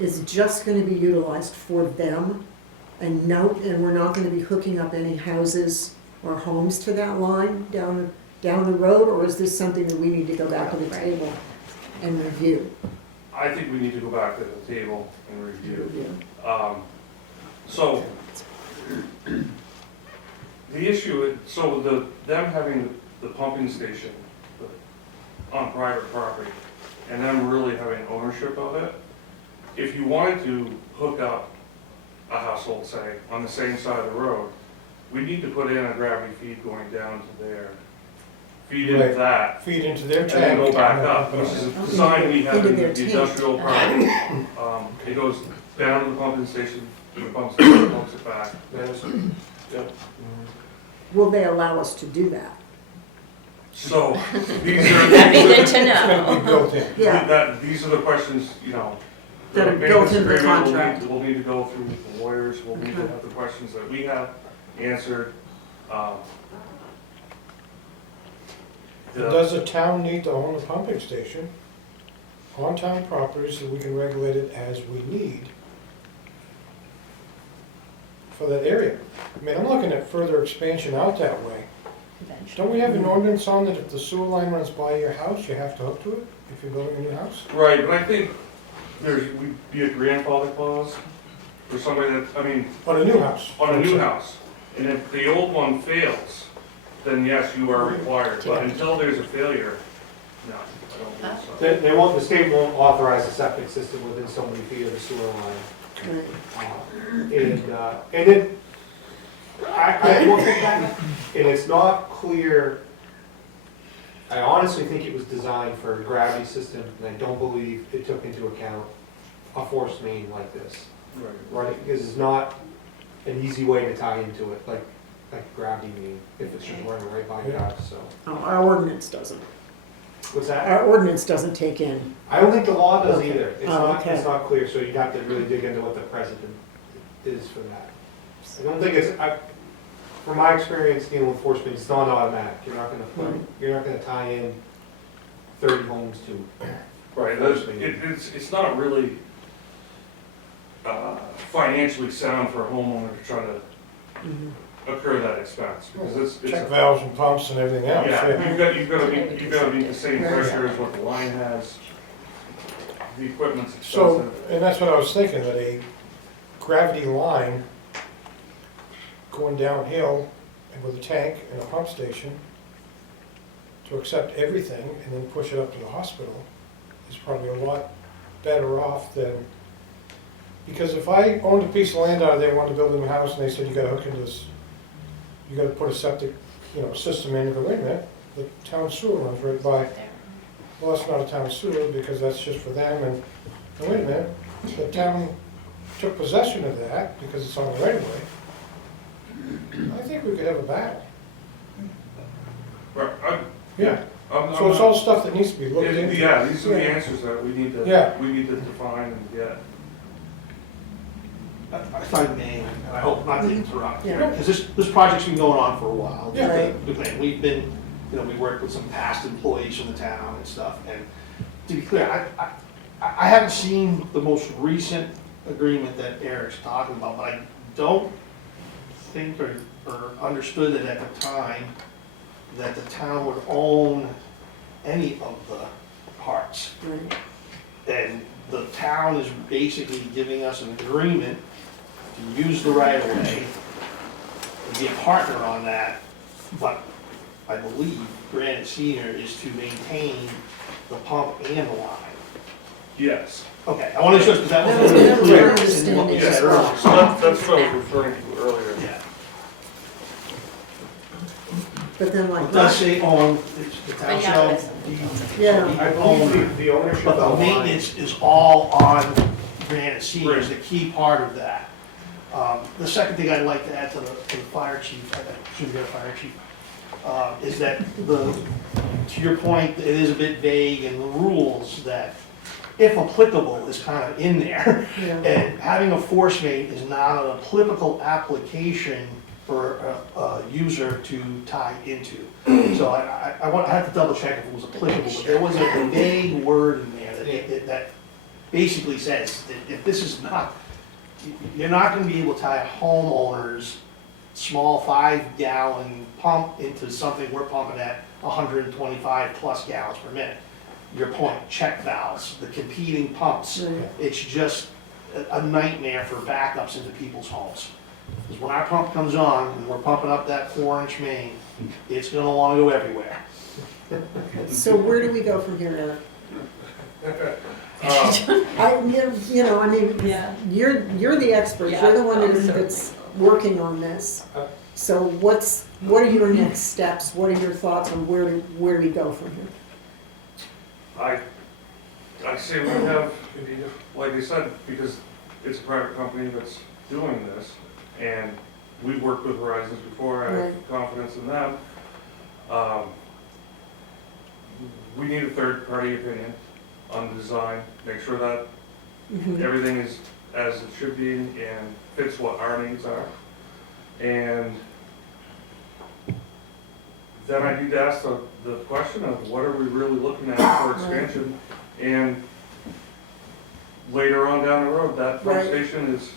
is just gonna be utilized for them? And we're not gonna be hooking up any houses or homes to that line down the road? Or is this something that we need to go back to the table and review? I think we need to go back to the table and review. So, the issue, them having the pumping station on private property, and them really having ownership of it, if you wanted to hook up a household, say, on the same side of the road, we need to put in a gravity feed going down to there, feed into Right. that, Feed into their and tank. then go back up, which is a design we have Into in their the tank. industrial park. It goes down to the pumping station, the pump station pumps it back. Will they allow us to do that? So, these are. That'd be good to It's gonna know. be built in. Yeah. These are the questions, That are built into the contract. We'll need to go through the lawyers, we'll need to Okay. have the questions that we have answered. Does the town need to own a pumping station on town property so we can regulate it as we need for that area? I mean, I'm looking at further expansion out that way. Don't we have an ordinance on that if the sewer line runs by your house, you have to hook to it if you're building a new house? Right, but I think would be a grandfather clause for somebody that, On a new house? on a new house. And if the old one fails, then yes, you are required, but until there's a failure, no, I don't believe so. The state won't authorize a septic system within so many feet of the sewer line. And then, I looked at that, and it's not clear, I honestly think it was designed for a gravity system, and I don't believe it took into account a force main like this. Right, because it's not an easy way to tie into it, like gravity main, if it's just running right by your house, so. Oh, our ordinance doesn't. What's that? Our ordinance doesn't take in. I don't think the law does Okay. either. It's not clear, so you'd have to really dig into what the precedent is for that. I don't think from my experience dealing with force mains, it's not automatic. You're not gonna tie in 30 homes to. Right, it's not really financially sound for a homeowner to try to occur that expense, because it's. Check valves and pumps and everything else, Yeah, yeah. you've got to meet the same pressure as what the line has. The equipment's So, expensive. and that's what I was thinking, that a gravity line going downhill and with a tank and a pump station to accept everything and then push it up to the hospital is probably a lot better off than, because if I owned a piece of land out there, wanted to build a new house, and they said you gotta hook into this, you gotta put a septic, system in, and go, wait a minute, the town sewer runs right by. Well, it's not a town sewer because that's just for them, and wait a minute, the town took possession of that because it's on the right of way. I think we could have a battle. Right, Yeah. I'm So it's not- all stuff that needs to be looked into. Yeah, these are the Yeah. answers that we need Yeah. to define and get. if I may, and I hope not to interrupt, Yeah. because this project's been going on for a while. Yeah. Right. We've been, we worked with some past employees from the town and stuff, and to be clear, I haven't seen the most recent agreement that Eric's talking about, but I don't think or understood it at the time that the town would own any of the parts. Right. And the town is basically giving us an agreement to use the right of way, and be a partner on that, but I believe Granite Senior is to maintain the pump and the line. Yes. Okay, I want to just, because that That was was really never clear my in what understanding you as said well. earlier. So that's what I was referring to earlier. Yeah, But then like. it does say own, the town I shall got be Yeah. I owned, believe the ownership but of the the line. maintenance is all on Granite Senior, is the key part of that. The second thing I'd like to add to the fire chief, I should get a fire chief, is that to your point, it is a bit vague in the rules that, if applicable, is kind of in there. Yeah. And having a force main is not an applicable application for a user to tie into. So I have to double check if it was applicable, but there was a vague word in there that basically says that if this is not, you're not gonna be able to tie a homeowner's small 5-gallon pump into something we're pumping at 125 plus gallons per minute. Your point, check valves, the competing pumps. Right. It's just a nightmare for backups into people's homes. Because when our pump comes on and we're pumping up that 4-inch main, it's gonna wanna go everywhere. So where do we go from here, Eric? Um, I mean, Yeah. you're the expert, Yeah, you're the one oh, certainly. that's working on this. So what are your next steps? What are your thoughts on where do we go from here? I say we have, like I said, because it's a private company that's doing this, and we've worked with Horizons before, I have Right. confidence in them. We need a third-party opinion on the design, make sure that Mhm. everything is as it should be and fits what our needs are. And then I need to ask the question of what are we really looking at for expansion? And later on down the road, that pump Right. station is,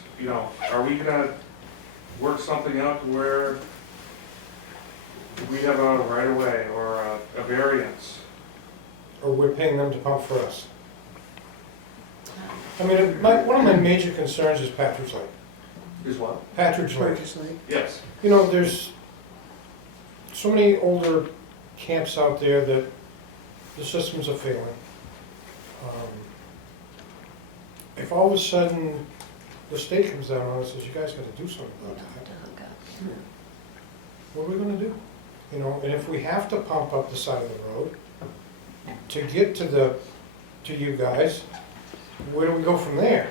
are we gonna work something out to where we have a right of way or a variance? Or we're paying them to pump for us. I mean, one of my major concerns is Patridge Lake. Is what? Patridge Lake. Purchase Lake. Yes. There's so many older camps out there that the systems are failing. If all of a sudden the state comes down on us and says, you guys gotta do something about that, what are we gonna do? And if we have to pump up the side of the road to get to you guys, where do we go from there?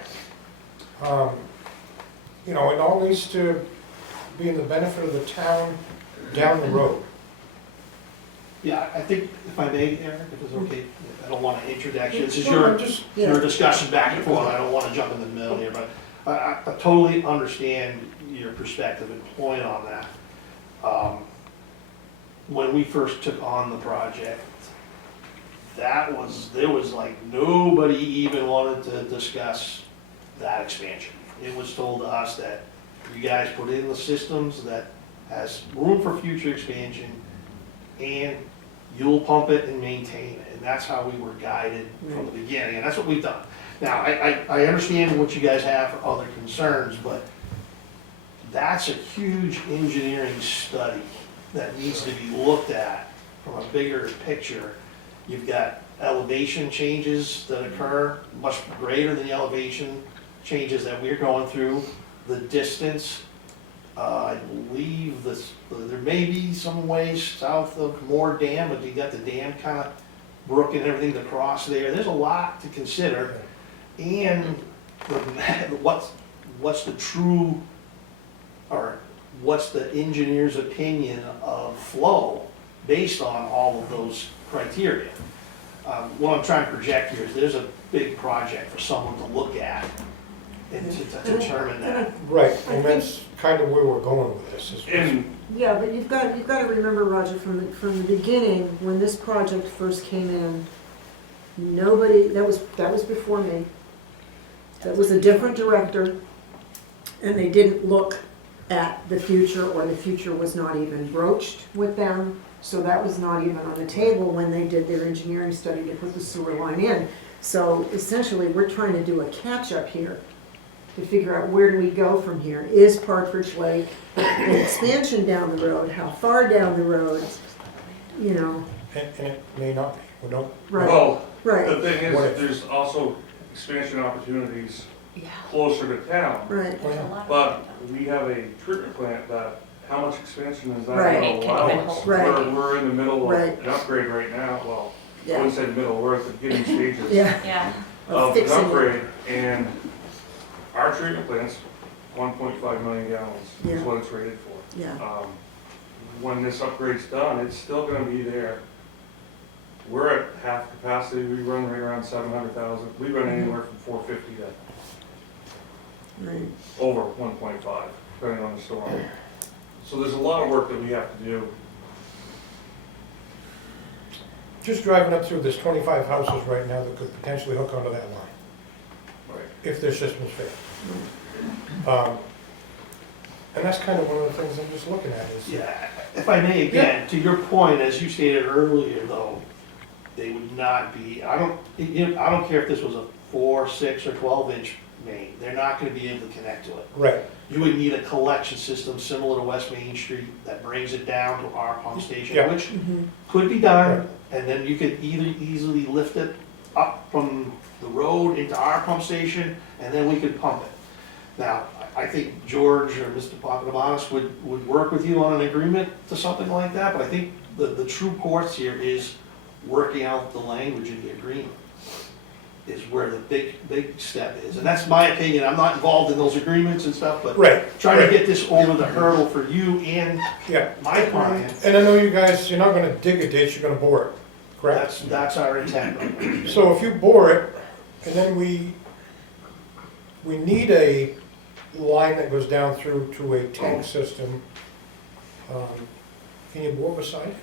It all needs to be in the benefit of the town down the road. Yeah, I think, if I may, Eric, if it's okay, I don't want to interject you, this is Well, your, I'm just- your discussion back and forth, I don't want to jump in the middle here, but I totally understand your perspective and point on that. When we first took on the project, there was like, nobody even wanted to discuss that expansion. It was told to us that you guys put in the systems that has room for future expansion, and you'll pump it and maintain it, and that's how we were guided from the beginning, and that's what we've done. Now, I understand what you guys have for other concerns, but that's a huge engineering study that needs to be looked at from a bigger picture. You've got elevation changes that occur, much greater than the elevation changes that we're going through, the distance. I believe there may be some ways south of Moore Dam, but you got the dam kind of brook and everything to cross there. There's a lot to consider. And what's the true, or what's the engineer's opinion of flow based on all of those criteria? What I'm trying to project here is there's a big project for someone to look at and to determine that. Right, I and that's kind of where we're going with this. Is And Yeah, but you've got to remember, Roger, from the beginning, when this project first came in, nobody, that was before me. That was a different director, and they didn't look at the future, or the future was not even broached with them. So that was not even on the table when they did their engineering study to put the sewer line in. So essentially, we're trying to do a catch-up here to figure out where do we go from here. Is Partridge Lake an expansion down the road? How far down the road? You know, And it may not be, we don't, right, well, right, the thing What is, if- there's also expansion opportunities closer to town. right. oh, yeah. But we have a treatment plant that, how much expansion is that Right. gonna allow us? Right. We're in the middle of Right. an upgrade right now, well, I Yeah, wouldn't say the middle, we're at the beginning stages yeah. Yeah. of an Fixing it. upgrade, and our treatment plant's 1.5 million gallons is Yeah. what it's rated for. Yeah, When this upgrade's done, it's still gonna be there. We're at half capacity, we run right around 700,000, we run anywhere from 450 to right. over 1.5, depending on the storm. So there's a lot of work that we have to do. Just driving up through, there's 25 houses right now that could potentially hook onto that line, Right. if their system's failed. And that's kind of one of the things I'm just looking at is, Yeah, if I may again, to your point, as you stated earlier though, they would not be, I don't care if this was a 4, 6, or 12-inch main, they're not gonna be able to connect to it. right, You would need a collection system similar to West Main Street that brings it down to our pump Yeah. station, which Mhm. could be done, and then you could either easily lift it up from the road into our pump station, and then we could pump it. Now, I think George or Mr. Papadopoulos would work with you on an agreement to something like that, but I think the true course here is working out the language in the agreement is where the big step is, and that's my opinion, I'm not involved in those agreements and stuff, but right. trying to right. get this over the hurdle for you and Yeah, my client, and I know you guys, you're not gonna dig a ditch, you're gonna bore it, correct? that's our intent. So if you bore it, and then we need a line that goes down through to a tank system, can you bore beside it?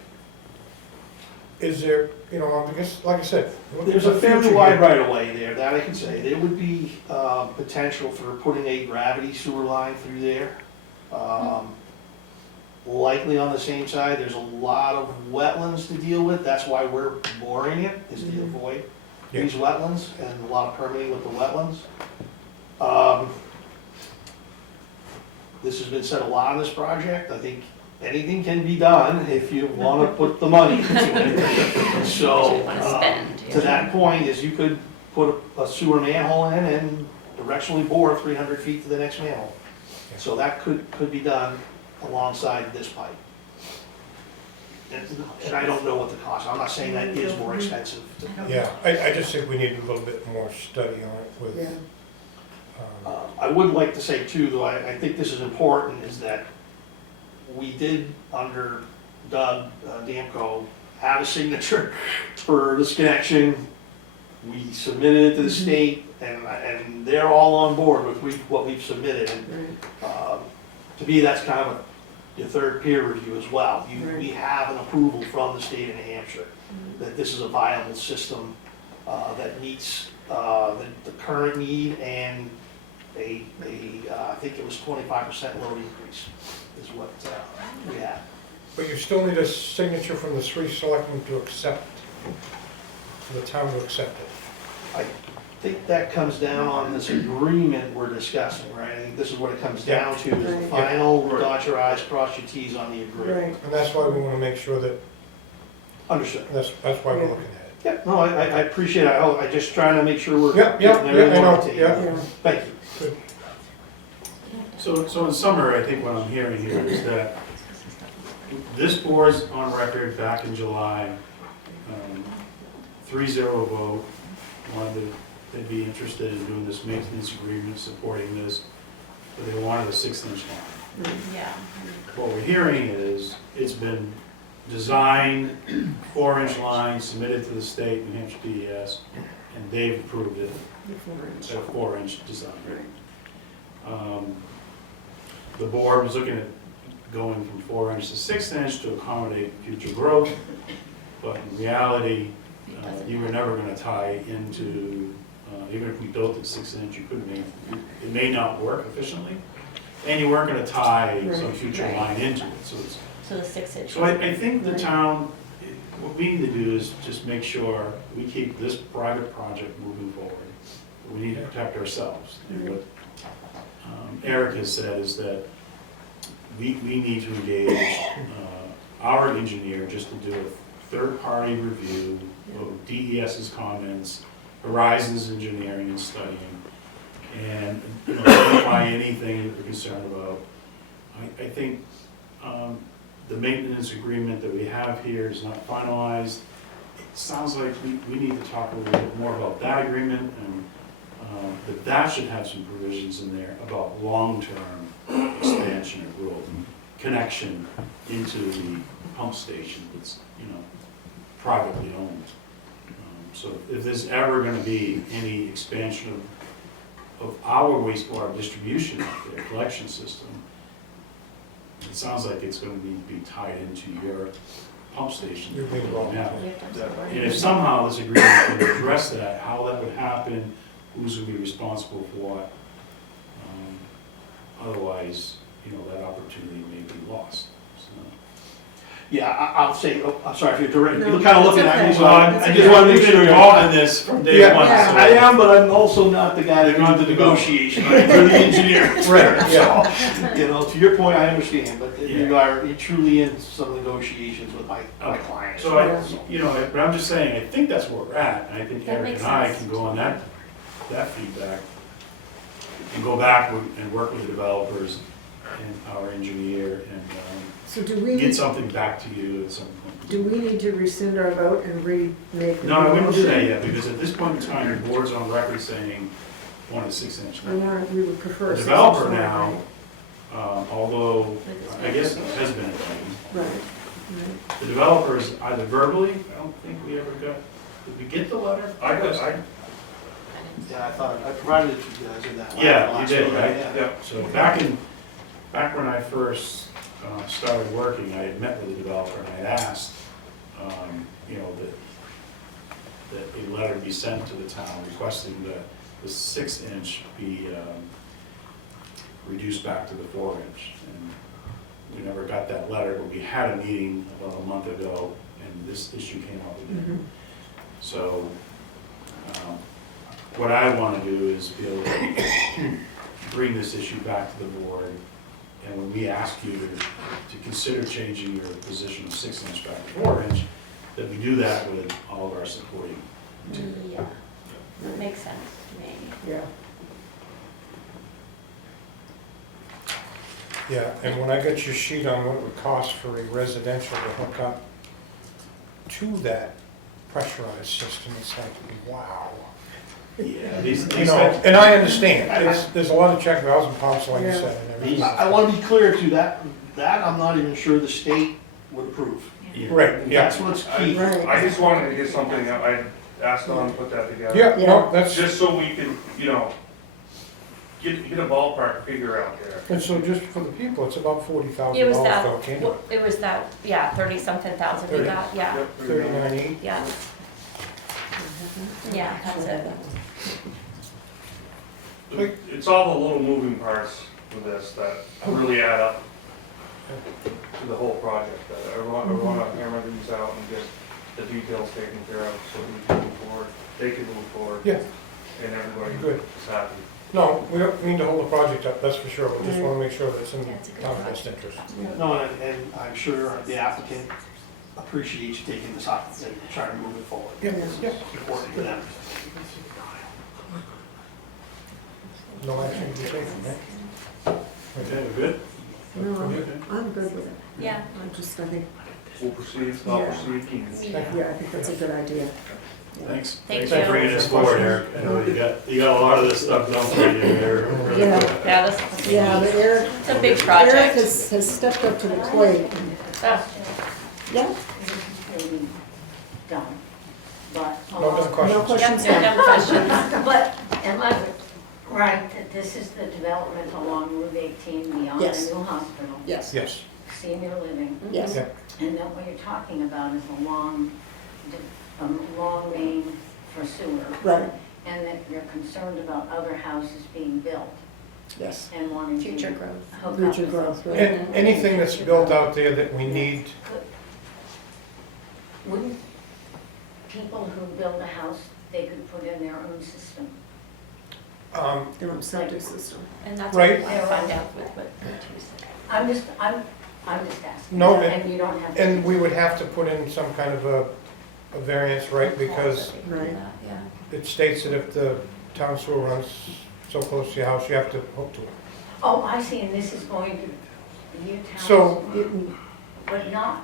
Is there, you know, I guess, like I said. There's a the fairly future wide here. right of way there, that I can say. There would be potential for putting a gravity sewer line through there. Likely on the same side, there's a lot of wetlands to deal with, that's why we're boring it, is to avoid Yeah. these wetlands and a lot of permitting with the wetlands. This has been said a lot on this project, I think anything can be done if you wanna put the money into it. So, Wanna spend, to that point is you could put a sewer manhole in and directionally bore 300 feet to the next manhole. So that could be done alongside this pipe. And I don't know what the cost, I'm not saying that is more expensive. Yeah, I just think we need a little bit more study on it with, Yeah. I would like to say too, though, I think this is important, is that we did, under Doug Damco, have a signature for this connection. We submitted it to the state, and they're all on board with what we've submitted. And Right. to me, that's kind of your third peer review as well. Right. We have an approval from the state of New Hampshire that this is a viable system that meets the current need and I think it was 25% load increase is what we have. but you still need a signature from the 3 selectmen to accept, for the town to accept it. I think that comes down on this agreement we're discussing, right? I think this is what it comes down to, is the Right. final dot your i's, cross your t's on the agreement. Right. And that's why we wanna make sure that, Understood. that's why we're looking at it. Yeah, no, I appreciate it. I just trying to make sure we're Yep, getting I everything on know, the table. yeah. Yeah. Thank you. So in summary, I think what I'm hearing here is that this board's on record back in July, 3-0 vote, wanted they'd be interested in doing this maintenance agreement, supporting this, but they wanted a 6-inch line. Yeah. What we're hearing is, it's been designed, 4-inch line, submitted to the state, New Hampshire DES, and they've approved it The 4-inch. at a 4-inch design. The board was looking at going from 4-inch to 6-inch to accommodate future growth, but in reality, you were never gonna tie into, even if we built it 6-inch, you couldn't make, it may not work efficiently, and you weren't gonna tie some future Right. line into it, so it's, So the 6-inch. so I think the town, what we need to do is just make sure we keep this private project moving forward. We need to protect ourselves. And what Eric has said is that we need to engage our engineer just to do a third-party review of DES's comments, Horizon's engineering and studying, and identify anything that we're concerned about. I think the maintenance agreement that we have here is not finalized. It sounds like we need to talk a little bit more about that agreement, and that should have some provisions in there about long-term expansion of growth, connection into the pump station that's, privately owned. So if there's ever gonna be any expansion of our wastewater distribution out there, collection system, it sounds like it's gonna need to be tied into your pump station. Your big rock. now. And if somehow this agreement can address that, how that would happen, who's gonna be responsible for what, otherwise, that opportunity may be lost, so. Yeah, I'll say, I'm sorry if you're direct, No, you're kind of it's looking at okay. me, so Well, I just want to make we've sure been you're. involved in this from day Yeah, one. Yeah. so- I am, but I'm also not the guy that runs the negotiation, I'm the engineer. Right, yeah. So, to your point, I understand, but Yeah. you're truly in some negotiations with my Okay. clients. So but I'm just saying, I think that's where we're at, and I think That Eric makes and I sense. can go on that feedback, and go back and work with the developers and our engineer, and So do we, get something back to you at some point. do we need to rescind our vote and remake the No, I wouldn't do that motion? yet, because at this point in time, the board's on record saying 1 to 6-inch. I know, we would prefer. The 6 developer inch now, line. although, I guess it has been a thing, Right, right. the developers either verbally, I don't think we ever got, did we get the letter? Yeah, I thought, I provided it to you guys in that. Yeah, last you did, one, right? yeah. So back when I first started working, I had met with the developer and I had asked, that a letter be sent to the town requesting that the 6-inch be reduced back to the 4-inch. And we never got that letter, but we had a meeting about a month ago and this issue came up again. So, what I want to do is be able to bring this issue back to the board, and when we ask you to consider changing your position of 6-inch back to 4-inch, that we do that with all of our supporting. Yeah, that makes sense to me. Yeah. Yeah, and when I got your sheet on what it would cost for a residential to hook up to that pressurized system, it's like, wow. Yeah, these And I understand, there's a lot of check valves and pumps, like you Yeah. said, and everything. I want to be clear to that I'm not even sure the state would approve. Yeah. Right, yeah, That's what's key. Right. I just wanted to get something, I asked Don to put that together. yeah, no, that's, Just so we can, get a ballpark figure out there. and so just for the people, it's about $40,000 It was that, though, can't it? it was that, yeah, 30-something thousand we 30. got, yeah, Yep. 39.8. yeah, yeah, that's it. It's all the little moving parts with this that really add up to the whole project. I want to hammer these out and get the details taken care of so we can move forward, they can move forward. Yeah. And everybody Good. is happy. No, we don't mean to hold the project up, that's for sure, but just want to make sure that it's in That's a good town's thought. best interest. No, and I'm sure the applicant appreciates you taking this up and trying to move it forward. Yeah, yeah, Important to them. no action to be taken, yeah. Okay, we're good? No, I'm good with it. Yeah. I think, We'll proceed, I'll Yeah. proceed. yeah, I think that's a good idea. Thanks. Thank Thanks for you. bringing this forward, Eric. I know you got a lot of this stuff done for you there. Yeah. Yeah, this, Yeah, but Eric, it's a big Eric project. has stepped up to the plate. Oh, Yeah, maybe done, but. No other no questions? Yep, questions. no dumb questions. But, and my, Right, that this is the development along Route 18 beyond the Yes. new hospital, Yes, Yes. senior living. yes. Yeah. And that what you're talking about is a long main for sewer. Right, And that you're concerned about other houses being built yes. and wanting to. Future growth. hook up Future with growth, those. right. And anything that's built out there that we need, Wouldn't people who build a house, they could put in their own system? Their own septic system. And that's Right. what I find out with what you said. I'm just asking. No, And you don't have to. and we would have to put in some kind of a variance, right? Because Right. Yeah. it states that if the town sewer runs so close to your house, you have to hook to it. Oh, I see, and this is going to be your town. So, But not.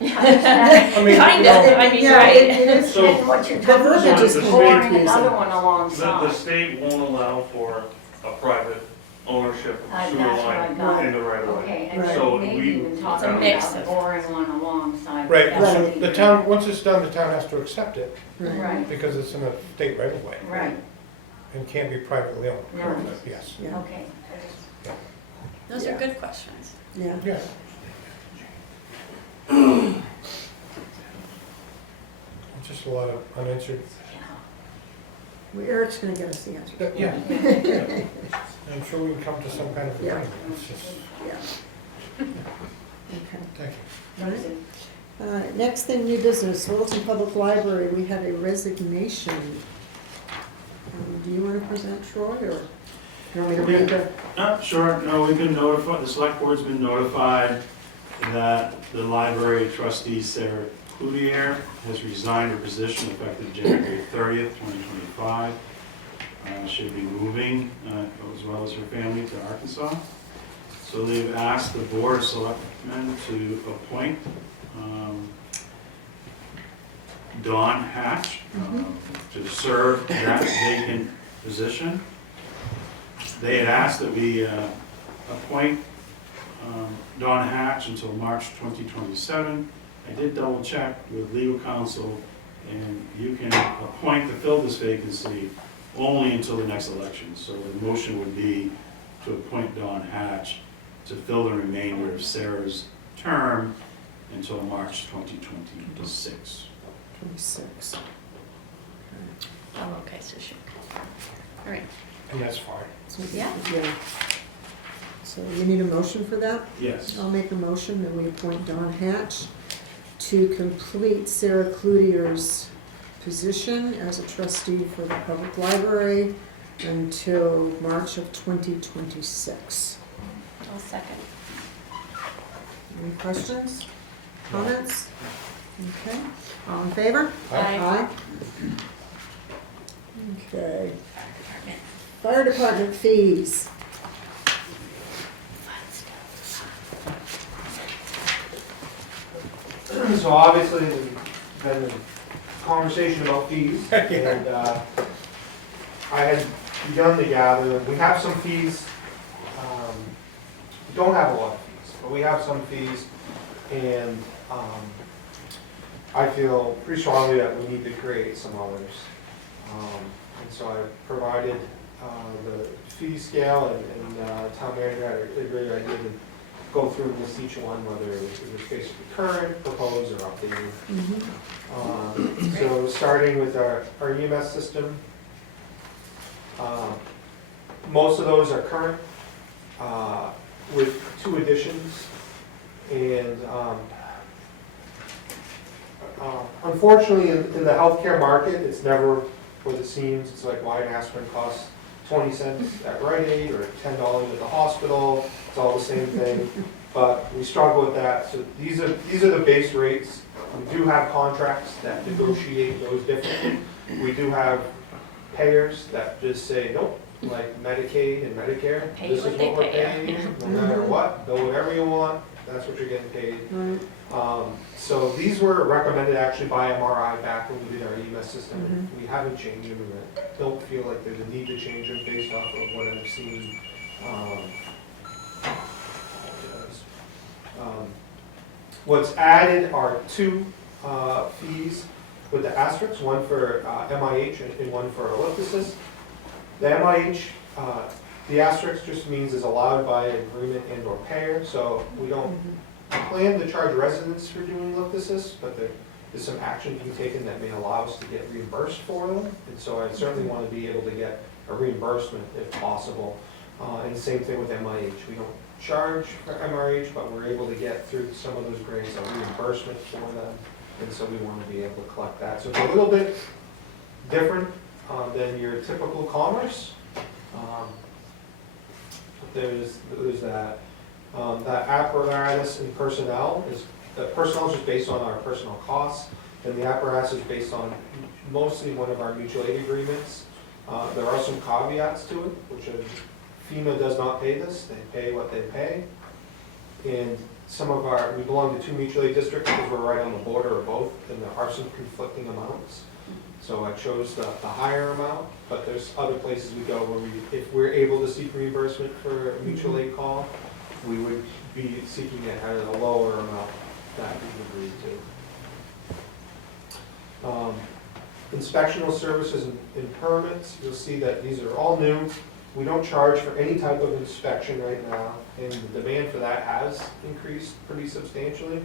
I'm just asking. I mean, Kind you know, of, I mean, Yeah, right? it is. So- And what you're The talking verbiage about is is confusing. pouring another one The alongside. state won't allow for a private ownership of sewer That's what I line got. in the right of way. Okay, and Right. So maybe we- even It's a talking mix about of- boring one alongside. right, That and so would be the great. town, once it's done, the town has to accept it Right, because it's in a state right of way right, and can't be privately owned. Right. Yes. Yeah, okay. Those Yeah. are good questions. yeah. Yeah. Just a lot of unanswered, Well, Eric's gonna get us the answer. yeah. I'm sure we can come to some kind of Yeah. agreement. It's just, Yeah. Okay. thank you. All right. Next thing, new business, Littleton Public Library, we had a resignation. Do you want to present, Troy, or you want me to read the? Sure, no, we've been notified, the select board's been notified that the library trustee Sarah Cloutier has resigned her position effective January 30th, 2025. She'll be moving, as well as her family, to Arkansas. So they've asked the board of selectmen to appoint Dawn Hatch to serve that vacant position. They had asked that we appoint Dawn Hatch until March 2027. I did double check with legal counsel, and you can appoint to fill this vacancy only until the next election. So the motion would be to appoint Dawn Hatch to fill the remainder of Sarah's term until March 2026. 26. Oh, okay, so she, all right. And that's fine. So, Yeah. So you need a motion for that? Yes. I'll make a motion that we appoint Dawn Hatch to complete Sarah Cloutier's position as a trustee for the public library until March of 2026. I'll second. Any questions, comments? Okay, all in favor? Aye. Okay. Fire department fees. So obviously, there's been a conversation about fees, and I had begun to gather, we have some fees, we don't have a lot of fees, but we have some fees, and I feel pretty strongly that we need to create some others. And so I provided the fee scale, and town manager had a great idea to go through and list each one, whether it was basically current, proposed, or updated. So starting with our EMS system, most of those are current, with 2 additions. And unfortunately, in the healthcare market, it's never what it seems. It's like why an aspirin costs 20 cents at Rite Aid or $10 at the hospital. It's all the same thing, but we struggle with that. So these are the base rates. We do have contracts that negotiate those differently. We do have payers that just say, nope, like Medicaid and Medicare, Pay this is what they what we're pay. paying, no matter what, bill whatever you want, that's what you're getting paid. Right. So these were recommended actually by MRI back when we did our EMS system. We haven't changed them, and I don't feel like there's a need to change them based off of what I've seen. What's added are 2 fees with the asterisks, one for MIH and one for ellipticus. The MIH The asterisk just means is allowed by agreement and or payer, so we don't plan to charge residents for doing lift assist, but there's some action being taken that may allow us to get reimbursed for them. And so I certainly want to be able to get a reimbursement if possible. And same thing with MIH. We don't charge for MRH, but we're able to get through some of those grants a reimbursement for them. And so we want to be able to collect that. So it's a little bit different than your typical commerce. There's that. That apparatus and personnel is, the personnel is just based on our personal costs, and the apparatus is based on mostly one of our mutual aid agreements. There are some caveats to it, which is FEMA does not pay this, they pay what they pay. And some of our, we belong to 2 mutual aid districts because we're right on the border of both, and there are some conflicting amounts. So I chose the higher amount, but there's other places we go where if we're able to seek reimbursement for a mutual aid call, we would be seeking it at a lower amount that we've agreed to. Inspectional services and permits, you'll see that these are all new. We don't charge for any type of inspection right now, and the demand for that has increased pretty substantially.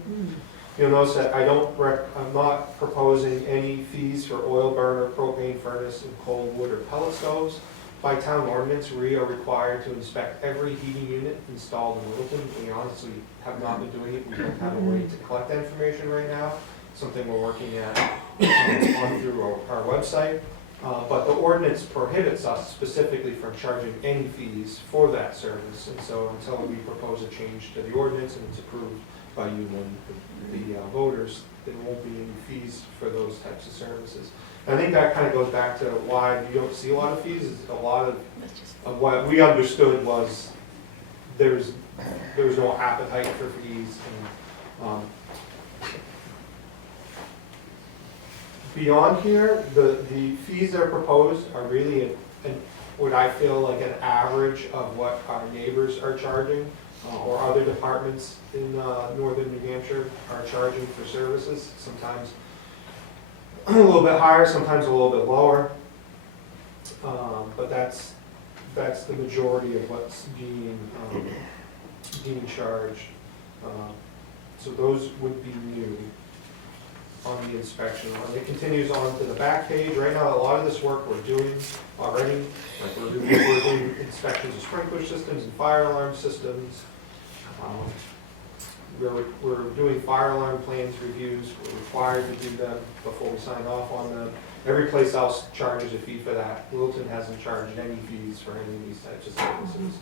You'll notice that I'm not proposing any fees for oil burner, propane furnace, and coal wood or pellet stoves. By town ordinance, we are required to inspect every heating unit installed in Littleton. We honestly have not been doing it. We don't have a way to collect that information right now. Something we're working at on through our website. But the ordinance prohibits us specifically from charging any fees for that service. And so until we propose a change to the ordinance and it's approved by you and the voters, there won't be any fees for those types of services. And I think that kind of goes back to why you don't see a lot of fees. Is a lot of what we understood was there's no appetite for fees. And, beyond here, the fees that are proposed are really what I feel like an average of what our neighbors are charging or other departments in northern New Hampshire are charging for services. Sometimes a little bit higher, sometimes a little bit lower. But that's the majority of what's being charged. So those would be new on the inspection. And it continues on to the back page. Right now, a lot of this work we're doing already. Like we're doing inspections of sprinkler systems and fire alarm systems. We're doing fire alarm plans reviews. We're required to do them before we sign off on them. Every place else charges a fee for that. Littleton hasn't charged any fees for any of these types of services.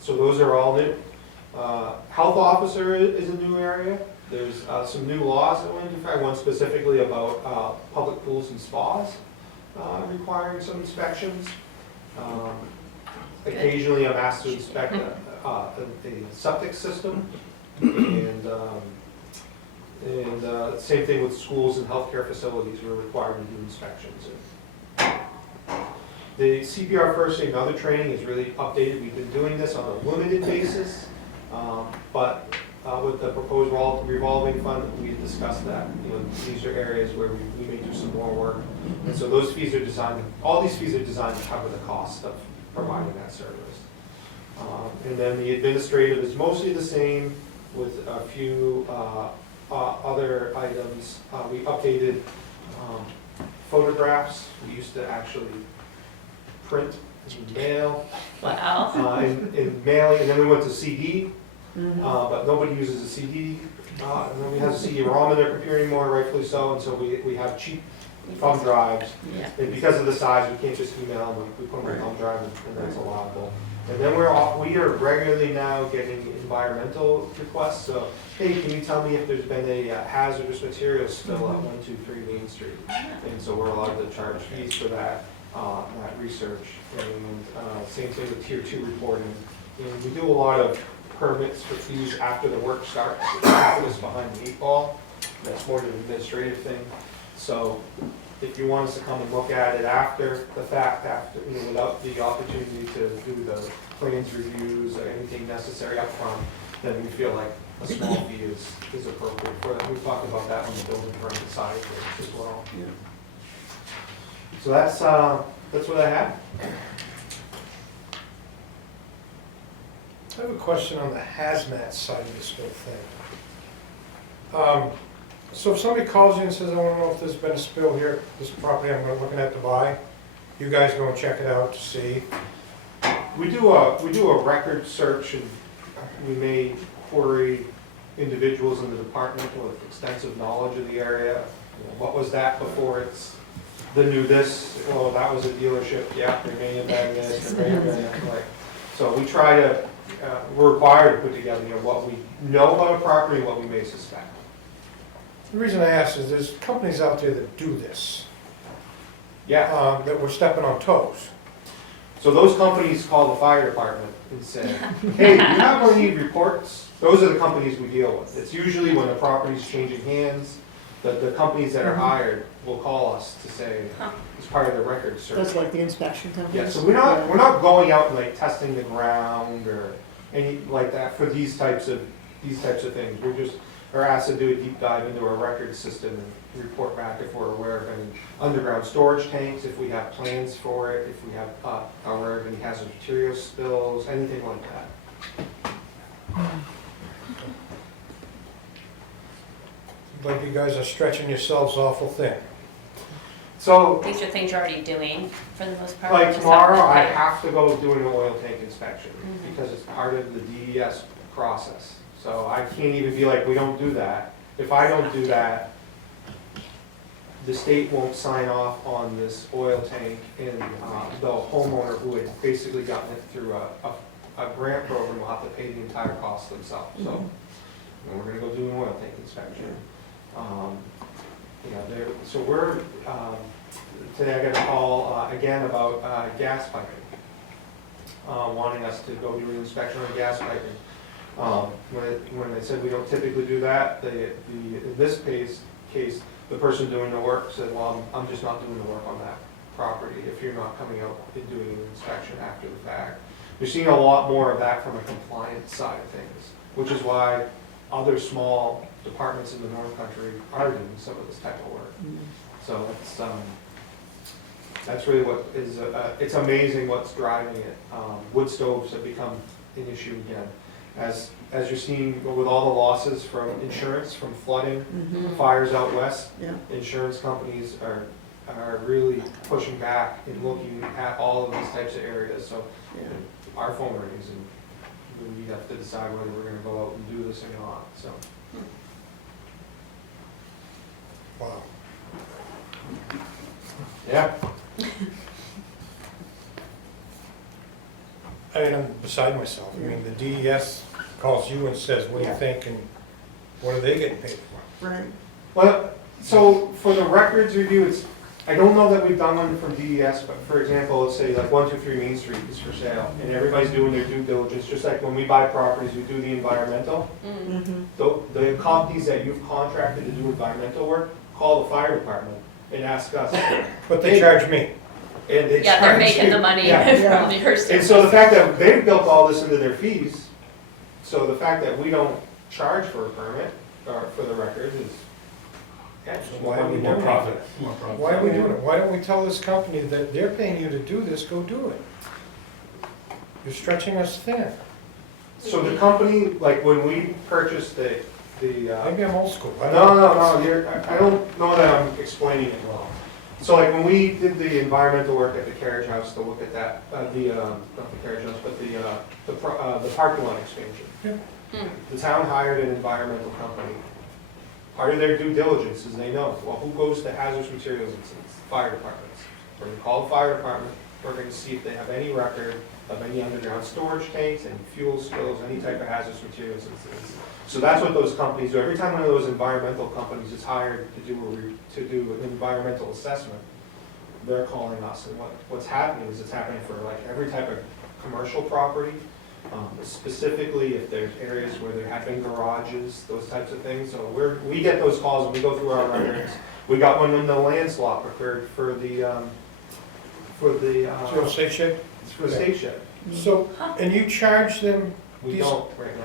So those are all new. Health officer is a new area. There's some new laws that went into effect, one specifically about public pools and spas requiring some inspections. Occasionally I'm asked to inspect a septic system, and same thing with schools and healthcare facilities, we're required to do inspections. The CPR first aid and other training is really updated. We've been doing this on a limited basis, but with the proposed revolving fund, we had discussed that. These are areas where we may do some more work. And so those fees are designed, all these fees are designed to cover the cost of providing that service. And then the administrative is mostly the same with a few other items. We updated photographs. We used to actually print and mail. Wow. In mailing, and then we went to CD, but nobody uses a CD. Nobody has a CD-ROM in their computer anymore, rightfully so, and so we have cheap thumb drives. Yeah. And because of the size, we can't just email them, we put them in a thumb drive, and that's allowable. And then we are regularly now getting environmental requests, so, hey, can you tell me if there's been a hazardous material spill at 123 Main Street? And so we're allowed to charge fees for that research. And same thing with tier 2 reporting. And we do a lot of permits for fees after the work starts. It's behind the 8 ball. That's more of an administrative thing. So if you want us to come and look at it after the fact, without the opportunity to do the plans reviews or anything necessary up front, then we feel like a small fee is appropriate for that. We talked about that on the building permit side as well. So that's what I have. I have a question on the hazmat side of this whole thing. So if somebody calls you and says, I want to know if there's been a spill here, this property I'm looking at to buy, you guys go and check it out to see? We do a record search, and we may query individuals in the department with extensive knowledge of the area. You know, what was that before it's the new this? Well, that was a dealership. Yeah, there may have been this, there may have been that. Like, so we try to, we're required to put together, you know, what we know about a property, what we may suspect. The reason I ask is there's companies out there that do this, Yeah. that we're stepping on toes. So those companies call the fire department and say, hey, do you have any reports? Those are the companies we deal with. It's usually when the property's changing hands, the companies that are hired will call us to say, it's part of the record search. That's like the inspection companies? Yeah, so we're not going out and like testing the ground or any like that for these types of things. We're asked to do a deep dive into our record system and report back if we're aware of any underground storage tanks, if we have plans for it, if we have aware of any hazardous material spills, anything like that. Like you guys are stretching yourselves awful thin. So These are things you're already doing for the most part? like just tomorrow, I haven't- have to go do an oil tank inspection Mhm. because it's part of the DES process. So I can't even be like, we don't do that. If I don't do that, the state won't sign off on this oil tank, and the homeowner who had basically gotten it through a grant program will have to pay the entire cost themselves. So and we're gonna go do an oil tank inspection. So we're, today I got a call again about gas piping, wanting us to go do an inspection on gas piping. When they said we don't typically do that, in this case, the person doing the work said, well, I'm just not doing the work on that property if you're not coming out and doing an inspection after the fact. You're seeing a lot more of that from a compliance side of things, which is why other small departments in the North Country are doing some of this type of work. So that's really what is, it's amazing what's driving it. Wood stoves have become an issue again. As you're seeing with all the losses from insurance, from flooding, fires out west, Yeah. insurance companies are really pushing back and looking at all of these types of areas. So our phone rings and we have to decide whether we're gonna go out and do this or not, so. Wow. Yeah. I mean, I'm beside myself. I mean, the DES calls you and says, what do you think, and what are they getting paid for? Right. Well, so for the records review, I don't know that we've done one from DES, but for example, let's say like 123 Main Street is for sale, and everybody's doing their due diligence, just like when we buy properties, we do the environmental. The companies that you've contracted to do environmental work, call the fire department and ask us. But they charge me. And they Yeah, they're charge making you. the money Yeah. from your And service. so the fact that they've built all this into their fees, so the fact that we don't charge for a permit, or for the record, is, yeah, So why are we doing it? More profit. Why are we doing it? Why don't we tell this company that they're paying you to do this, go do it? You're stretching us thin. so the company, like when we purchased the Maybe I'm old school. I don't no, know. I don't know that I'm explaining it well. So like when we did the environmental work at the carriage house to look at that, not the carriage house, but the parking lot expansion. The town hired an environmental company. Part of their due diligence is they know, well, who goes to hazardous materials incidents? Fire departments. We're gonna call the fire department, we're gonna see if they have any record of any underground storage tanks, any fuel spills, any type of hazardous materials incidents. So that's what those companies do. Every time one of those environmental companies is hired to do an environmental assessment, they're calling us. And what's happening is it's happening for like every type of commercial property, specifically if there's areas where there have been garages, those types of things. So we get those calls and we go through our records. We got one when the land swap occurred for the Zero safe shed? state shed. So, and you charge them, We These- don't right now.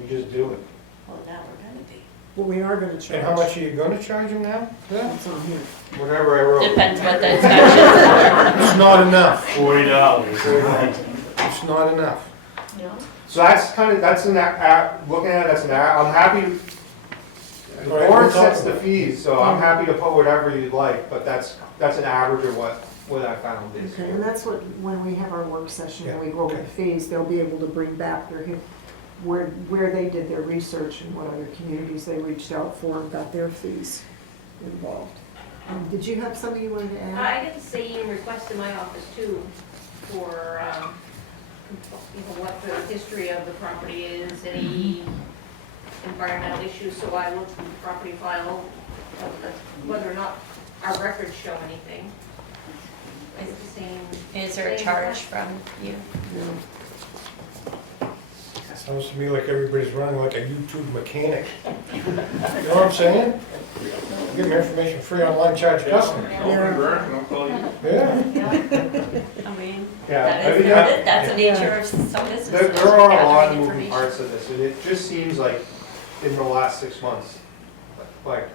We just do it. Well, now we're gonna be. What we are gonna charge. And how much are you gonna charge them now? Yeah. That's on here. Whatever I wrote. Depends what the inspections are. It's not enough. $40. It's not enough. No? So that's kind of, that's an, looking at it, that's an, I'm happy, the All right, board we'll talk sets the about it. fees, so I'm happy to put whatever you'd like, but that's an average of what I found Okay, basically. and that's what, when we have our work session, and we Yeah, go over okay. the fees, they'll be able to bring back where they did their research and what other communities they reached out for and got their fees involved. Did you have something you wanted to add? I get the same request in my office too, for, what the history of the property is, any environmental issues, so I looked through the property file, whether or not our records show anything. Is it the same? Is there a charge from you? No. Sounds to me like everybody's running like a YouTube mechanic. You know what I'm saying? Give me information free online, charge customer. Yeah. Yeah. I mean, Yeah, that I is, mean, that's the nature of some businesses. there are a lot of gathering moving information. parts of this, and it just seems like in the last 6 months, like,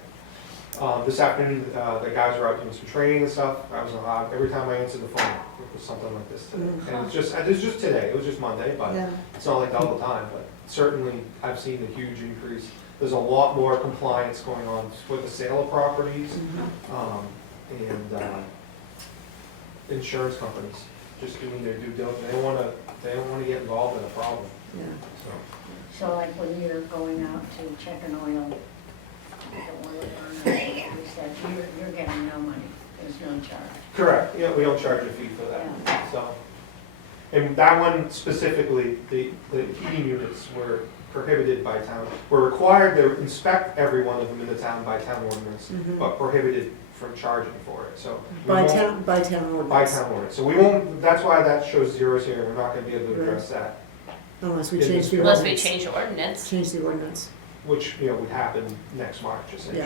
this afternoon, the guys were out doing some training and stuff, I was on, every time I answered the phone, it was something like this today. And it's just today, it was just Monday, but Yeah, it's not like all the time, but certainly I've seen a huge increase. There's a lot more compliance going on with the sale of properties, and insurance companies just doing their due diligence. They don't wanna get involved in a problem, yeah. so. So like when you're going out to check an oil, the oil burner, you said you're getting no money, there's no charge. Correct, yeah, we don't charge a fee for that, so. And that one specifically, the heating units were prohibited by town, were required to inspect every one of them in the town by town ordinance, but prohibited from charging for it, so. we By won't- town, by town ordinance. By town ordinance, so we won't, that's why that shows zeros here, we're not gonna be able to address that, Unless we Yeah, change the Unless we ordinance. change the ordinance. Change the ordinance, which, would happen next March essentially.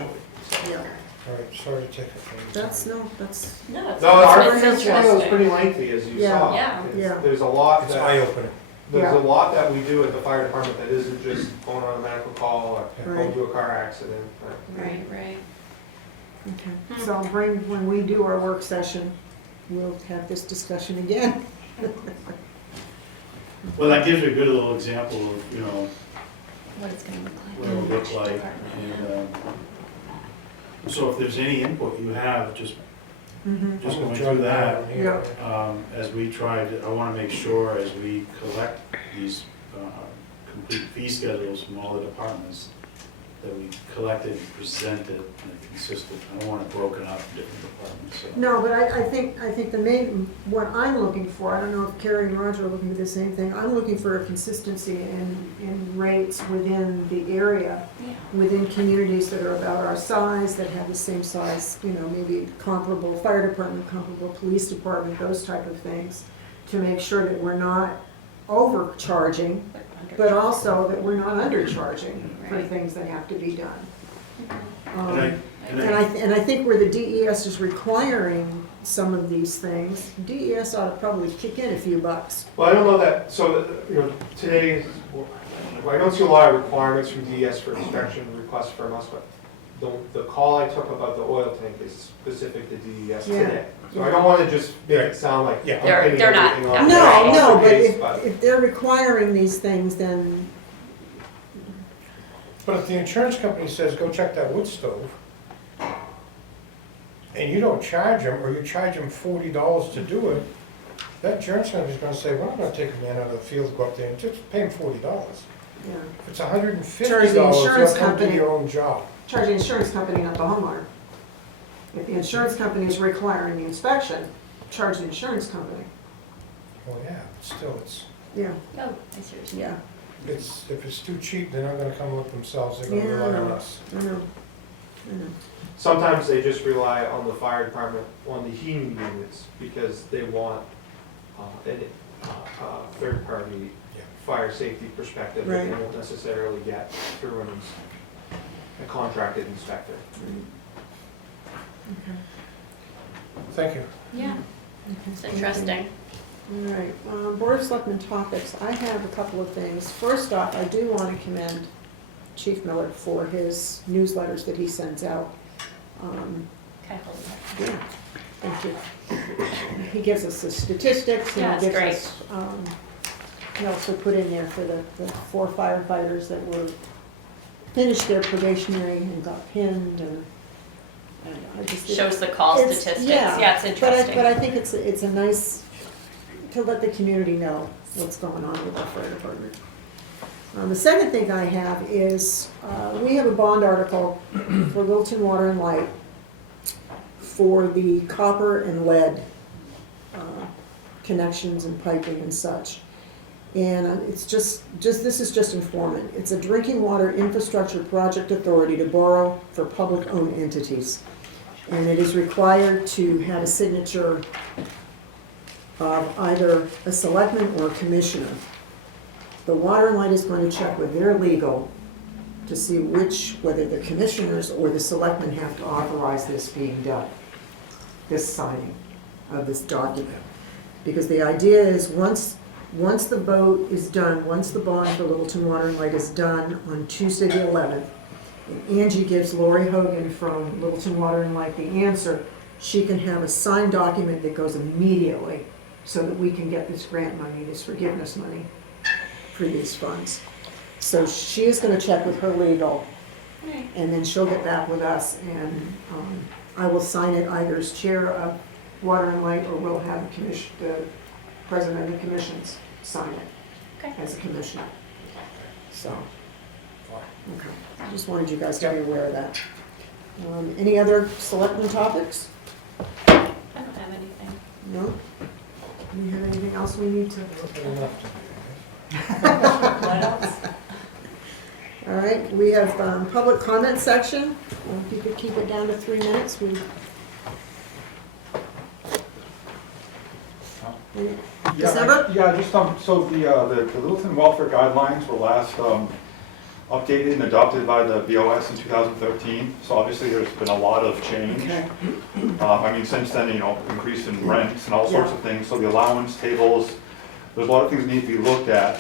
yeah. All right, sorry to take it from you. That's, no, that's, No, it's, No, our it's ordinance one was interesting. pretty lengthy, as you Yeah. saw. Yeah. It's- Yeah. There's a lot It's that, eye-opening. there's Yeah. a lot that we do at the fire department that isn't just going on a medical call or going Right. to a car accident. Right, right. okay. So I'll bring, when we do our work session, we'll have this discussion again. Well, that gives you a good little example of, What it's gonna look like. what it'll look like. And so if there's any input you have, just Mhm. going through that, Yeah. as we try to, I want to make sure as we collect these complete fee schedules from all the departments, that we collect it and present it in a consistent, I don't want it broken up in different departments, so. No, but I think the main, what I'm looking for, I don't know if Carrie and Roger are looking for the same thing, I'm looking for a consistency in rates within the area, Yeah. within communities that are about our size, that have the same size, maybe comparable fire department, comparable police department, those type of things, to make sure that we're not overcharging, but also that we're not undercharging for Right. things that have to be done. And I And I think where the DES is requiring some of these things, DES ought to probably kick in a few bucks. Well, I don't know that, so, today, I don't see a lot of requirements from DS for inspection requests from us, but the call I took about the oil tank is specific to DES Yeah. today. So I don't wanna just make it sound like Yeah. I'm They're pinning not- everything on No, the no, but case, if they're requiring these things, then, But if the insurance company says, go check that wood stove, and you don't charge them, or you charge them $40 to do it, that insurance company's gonna say, we're not gonna take a man out of the field, go up there and just pay him $40. yeah, If it's $150, Charge the insurance they'll come to company. your own job. charge the insurance company, not the homeowner. If the insurance company is requiring the inspection, charge the insurance company. Well, yeah, but still, Yeah, Oh, I see what you're saying. yeah, if it's too cheap, they're not gonna come up themselves, they're gonna Yeah, I rely on know. us. I know. Sometimes they just rely on the fire department, on the heating units, because they want a third-party Yeah. fire safety perspective that they Right. won't necessarily get through a contracted inspector. Okay. Thank you. Yeah, it's interesting. All right, Board of Selectmen topics, I have a couple of things. First off, I do want to commend Chief Miller for his newsletters that he sends out. Okay, hold on. Yeah, thank you. He gives us the statistics Yeah, and he it's gives great. us, he also put in there for the 4 firefighters that were, finished their probationary and got pinned and I just. Shows the call It's- statistics. Yeah, it's But interesting. I think it's a nice, to let the community know what's going on with our fire department. The second thing I have is, we have a bond article for Littleton Water and Light for the copper and lead connections and piping and such. And it's this is just informant. It's a drinking water infrastructure project authority to borrow for public-owned entities. And it is required to have a signature of either a selectman or a commissioner. The Water and Light is going to check with their legal to see whether the commissioners or the selectmen have to authorize this being done, this signing of this document. Because the idea is once the vote is done, once the bond for Littleton Water and Light is done on Tuesday the 11th, and Angie gives Lori Hogan from Littleton Water and Light the answer, she can have a signed document that goes immediately so that we can get this grant money, this forgiveness money for these funds. So she is gonna check with her legal, and then she'll get back with us, and I will sign it either as chair of Water and Light, or we'll have the president of the commissions sign it Okay. as a commissioner. So, okay, I just wanted you guys to be aware of that. Any other selectmen topics? I don't have anything. No? Do we have anything else we need to? What else? All right, we have public comment section. If you could keep it down to 3 minutes, we. December? Yeah, just, so the Littleton welfare guidelines were last, updated and adopted by the BOS in 2013. So obviously there's been a lot of change. Okay. I mean, since then, increase in rents and all sorts of things. So the allowance tables, there's a lot of things that need to be looked at.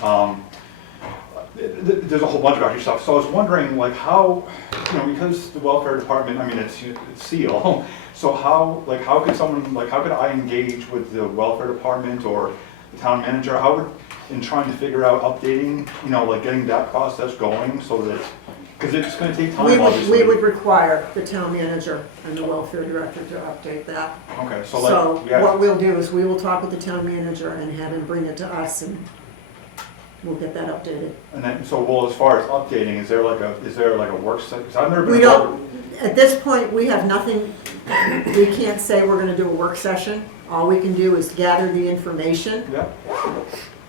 There's a whole bunch of extra stuff. So I was wondering, like, how, because the welfare department, I mean, it's seal. So how could I engage with the welfare department or the town manager? In trying to figure out updating, getting that process going so that, because it's going to take time, obviously. We would require the town manager and the welfare director to update that. Okay, So what we'll do is we will talk with the town manager and have him bring it to us, and we'll get that updated. And then, as far as updating, is there like a work session? Because I've never been We involved. don't, at this point, we have nothing, we can't say we're gonna do a work session. All we can do is gather the information, Yeah,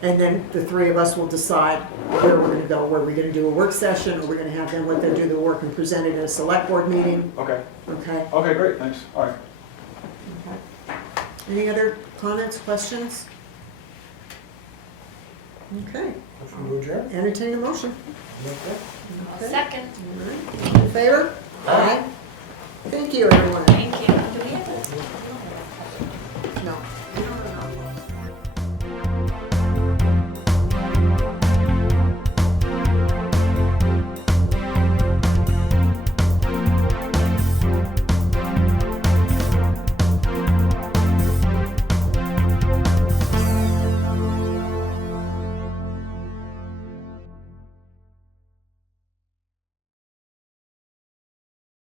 and then the 3 of us will decide where we're gonna go. Where we're gonna do a work session, or we're gonna have them let them do the work and present it at a select board meeting, okay. okay? Okay, great, thanks. All right. Okay. Any other comments, questions? Okay, Motion to adjourn? entertain a motion. Okay. Okay. Second. All right. In favor? Aye. Thank you, everyone. Thank you.